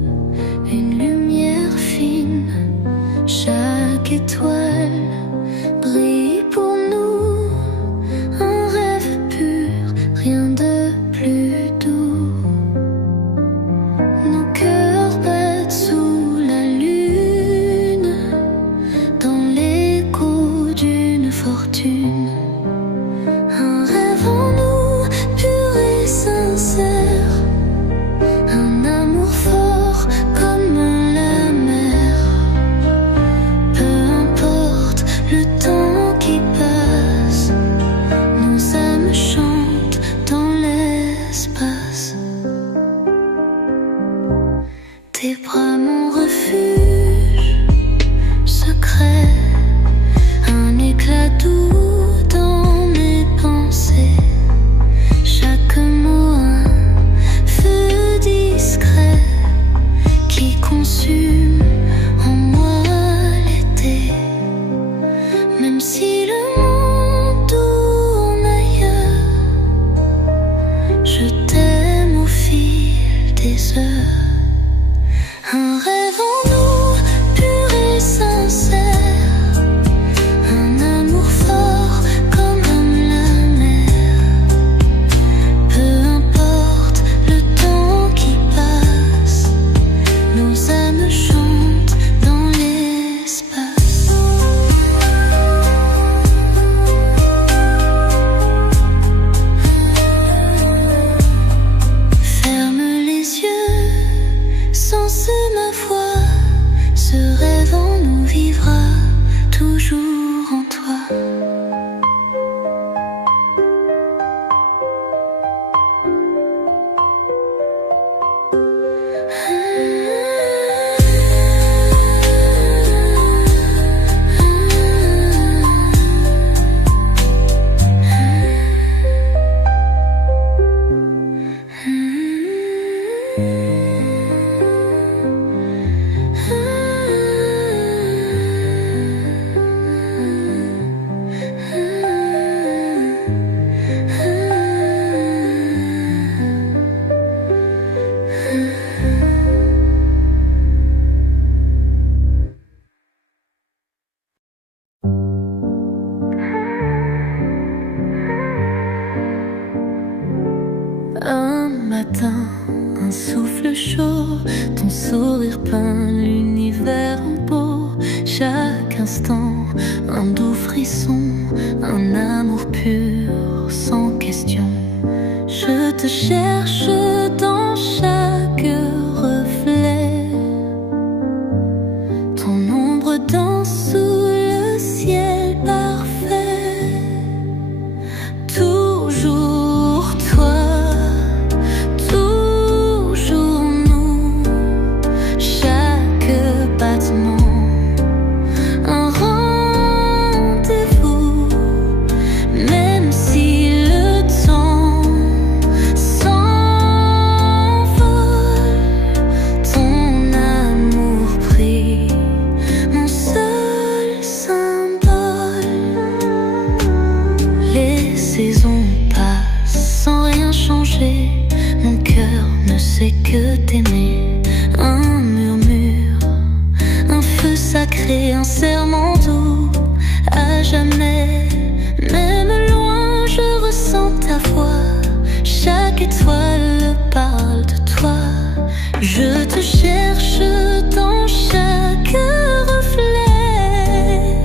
une lumière fine. Chaque étoile brille pour nous, un rêve pur, rien de plus doux. Nos cœurs battent sous la lune, dans l'écho d'une fortune. matin, un souffle chaud, ton sourire peint l'univers en beau. Chaque instant, un doux frisson, un amour pur, sans question. Je te cherche dans chaque reflet, ton ombre danse sous le ciel parfait. Toujours toi, toujours nous, chaque battement un rendez-vous, même si le temps s'envole. Ton amour prie, mon seul symbole. Les saisons passent sans rien changer, mon cœur ne sait que t'aimer. Un murmure, un feu sacré, un serment doux à jamais. Même loin, je ressens ta voix, chaque étoile parle de toi. Je te cherche dans chaque reflet,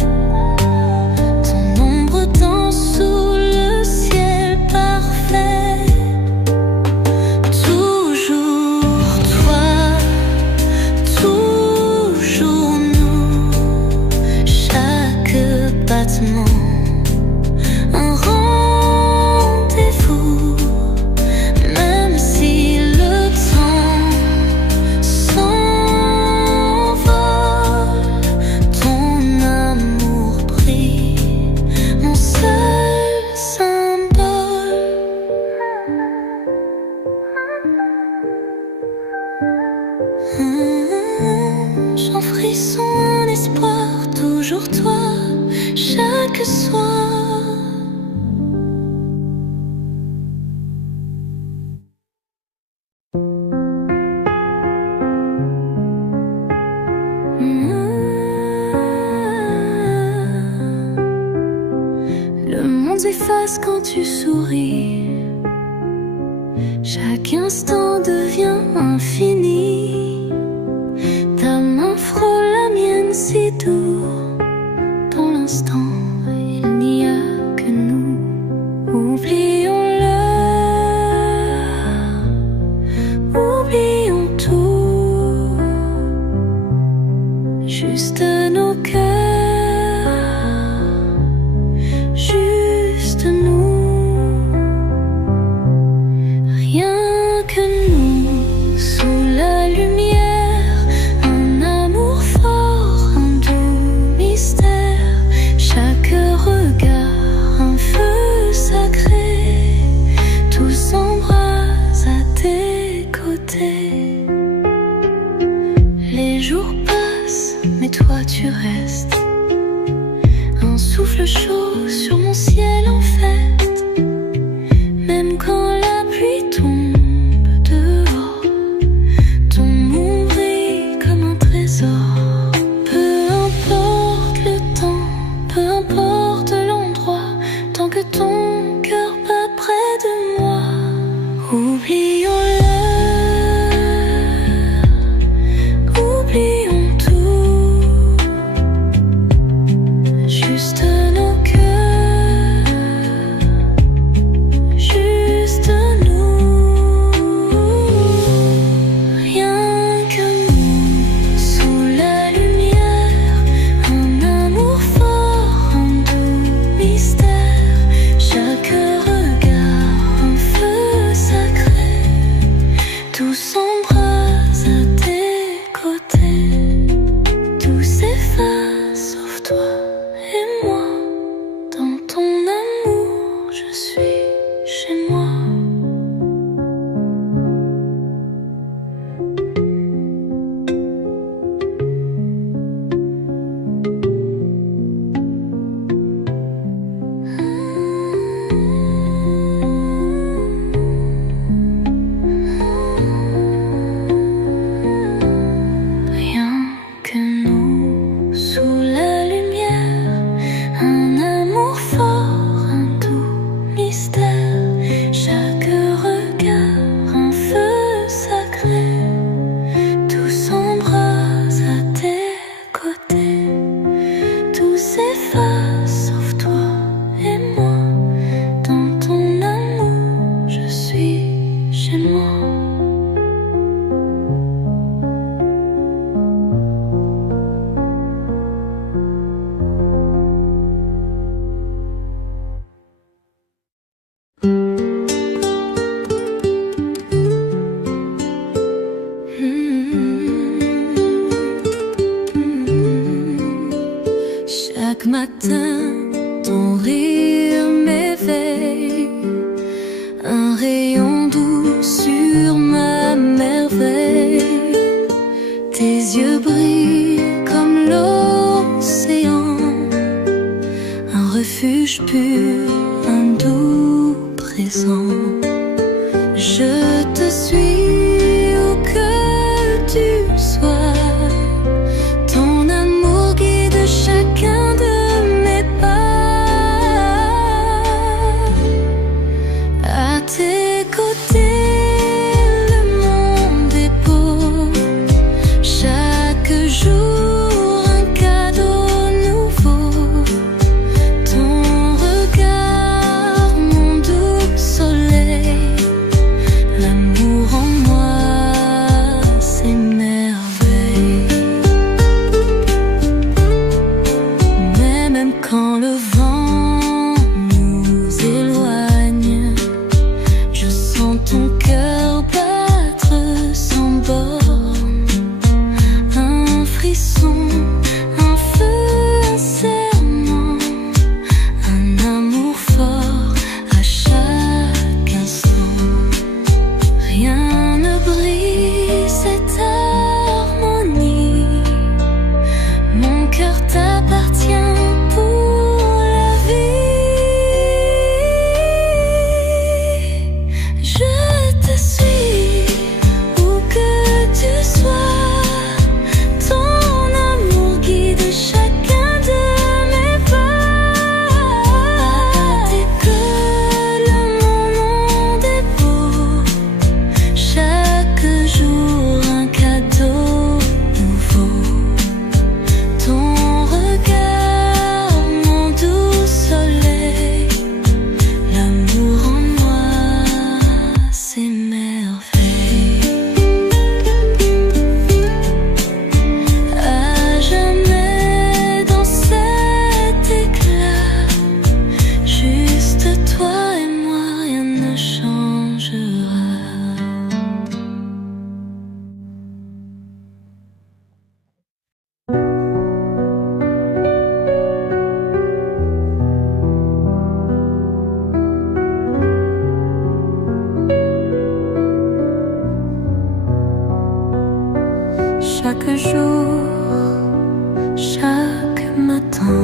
ton ombre danse sous le ciel parfait. Toujours toi, toujours nous, chaque battement un rendez-vous, même si le temps s'envole. Ton amour brille, mon seul symbole. J'en frisson un espoir, toujours toi, chaque soir. Le monde s'efface quand tu souris, chaque instant devient infini. Ta main frôle la mienne si doux, dans l'instant il n'y a que nous. Oublions-le, oublions tout, juste nos cœurs, juste nous, rien que nous, sous la lumière, un amour fort, un doux mystère, chaque regard, un feu sacré, tout s'embrase à tes côtés. Les jours passent, mais toi tu restes, un souffle chaud sur mon ciel en fête. Même quand la pluie tombe dehors, ton nom brille comme un trésor. Peu importe le temps, peu importe l'endroit, tant que ton cœur bat près de moi. Oublions-le, oublions tout, juste nos cœurs, Chaque matin, ton rire m'éveille, un rayon doux sur ma merveille. Tes yeux brillent comme l'océan, un refuge pur, un doux présent. Je te suis où que tu sois, ton amour guide chacun de mes pas. À tes côtés, le monde est beau, chaque jour un cadeau nouveau. Ton regard, mon doux soleil, l'amour en moi s'émerveille. Mais même quand le vent nous éloigne, je sens ton cœur battre sans borne. Un frisson, un feu, un serment, un amour fort à chaque instant. Rien ne brise cette harmonie, mon cœur t'appartient pour la vie. Je te suis où que tu sois, ton amour guide chacun de mes pas. À tes côtés, mon monde est beau, chaque jour un cadeau nouveau. Ton regard, mon doux soleil, l'amour en moi s'émerveille. À jamais dans cet éclat, juste toi et moi, rien ne changera. Chaque jour, chaque matin,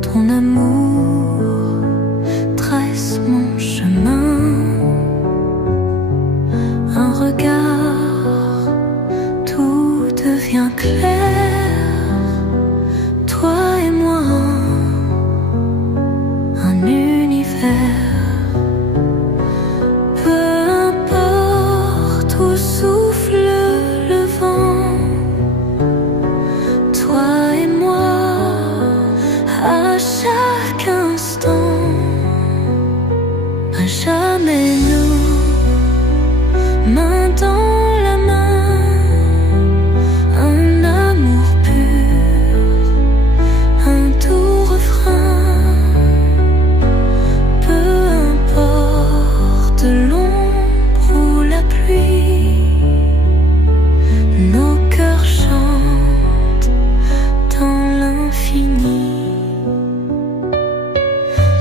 ton amour trace mon chemin. Un regard, tout devient clair. Toi et moi, un univers. Peu importe où souffle le vent, toi et moi, à chaque instant, à jamais nous, main dans la main, un amour pur, un doux refrain. Peu importe l'ombre ou la pluie, nos cœurs chantent dans l'infini.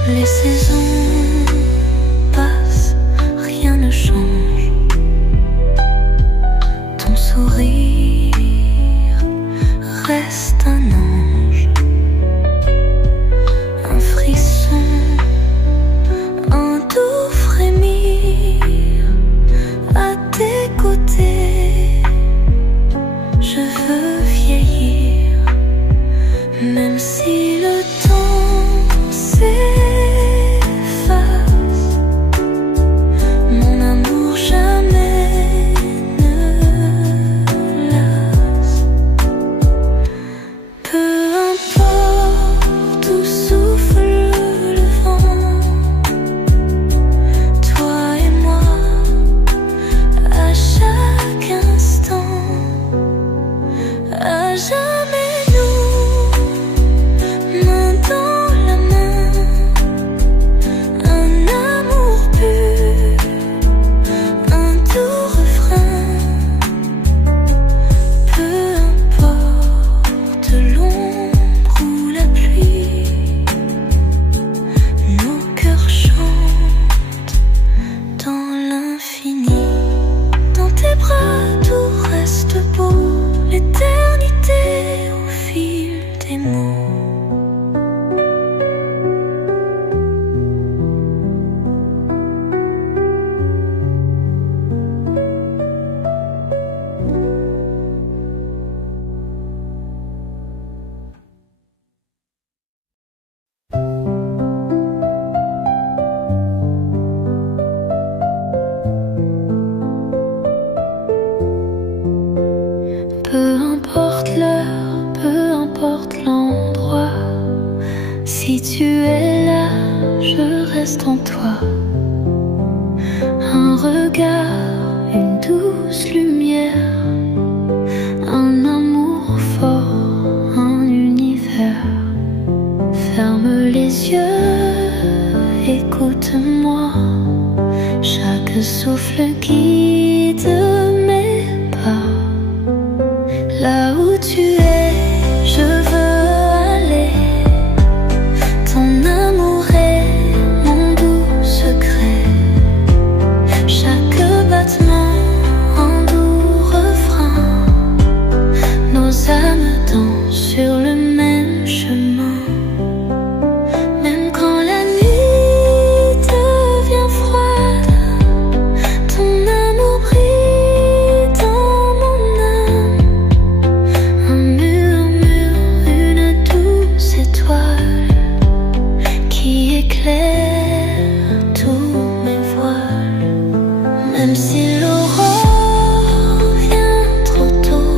Les saisons passent, rien ne change. Ton sourire reste un ange, un frisson, un doux frémir. À tes côtés, je veux vieillir, même si le temps s'efface. Mon amour jamais ne lasse. Peu importe où souffle le vent, toi et moi, à chaque instant, à jamais nous, main dans la main, un amour pur, un doux refrain. Peu importe l'ombre tu es là, je reste en toi. Un regard, une douce lumière, un amour fort, un univers. Ferme les yeux, écoute-moi. Chaque souffle guide mes pas. Là où tu es, je veux aller. Ton amour est mon doux secret. Chaque battement, un doux refrain. Nos âmes dansent sur le même chemin. Même quand la nuit devient froide, ton amour brille dans mon âme. Un murmure, une douce étoile qui éclaire tous mes voiles. Même si l'aurore vient trop tôt,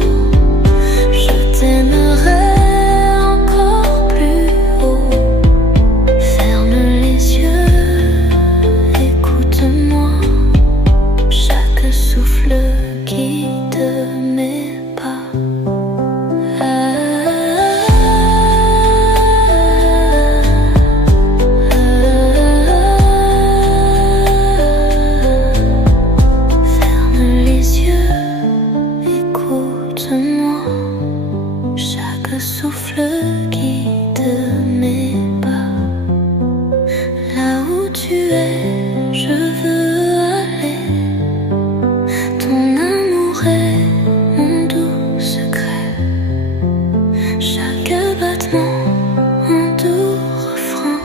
je t'aimerai encore plus haut. Ferme les yeux, écoute-moi. Chaque souffle guide mes pas. Ferme les yeux, écoute-moi. Chaque souffle guide mes pas. Là où tu es, je veux aller. Ton amour est mon doux secret. Chaque battement, un doux refrain.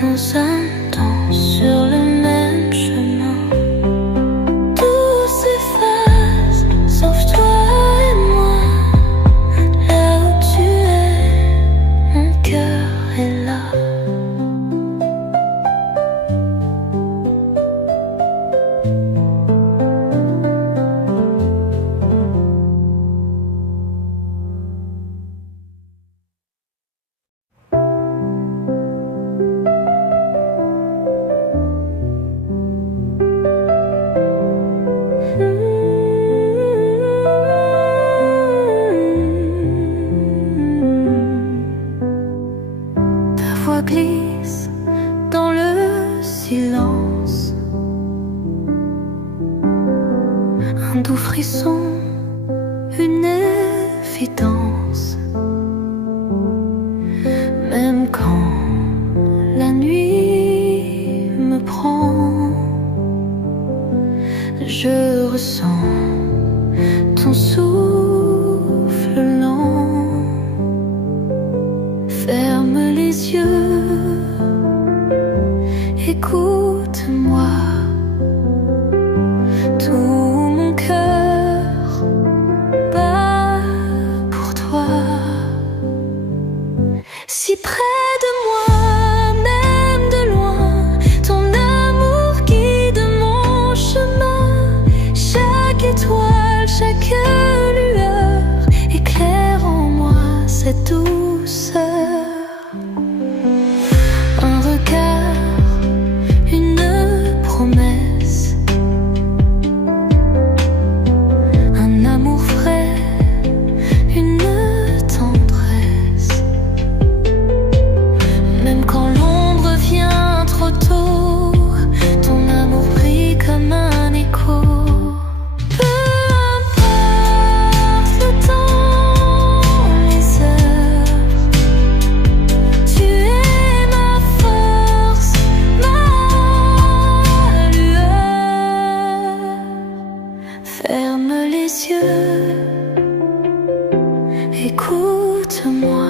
Nos âmes dansent sur le même chemin. Tout s'efface, sauf toi et moi. Là où tu es, mon cœur est là. Ta voix glisse dans le silence. Un doux frisson, une évidence. Même quand la nuit me prend, je ressens ton souffle lent. Ferme les yeux, écoute-moi. Tout mon cœur bat pour toi. Si près de moi, même de loin, ton amour guide mon chemin. Chaque étoile, chaque lueur éclaire en moi cette douceur. Un regard, une promesse, un amour frais, une tendresse. Même quand l'ombre vient trop tôt, ton amour brille comme un écho. Peu importe le temps, les heures, tu es ma force, ma lueur. Ferme les yeux, écoute-moi.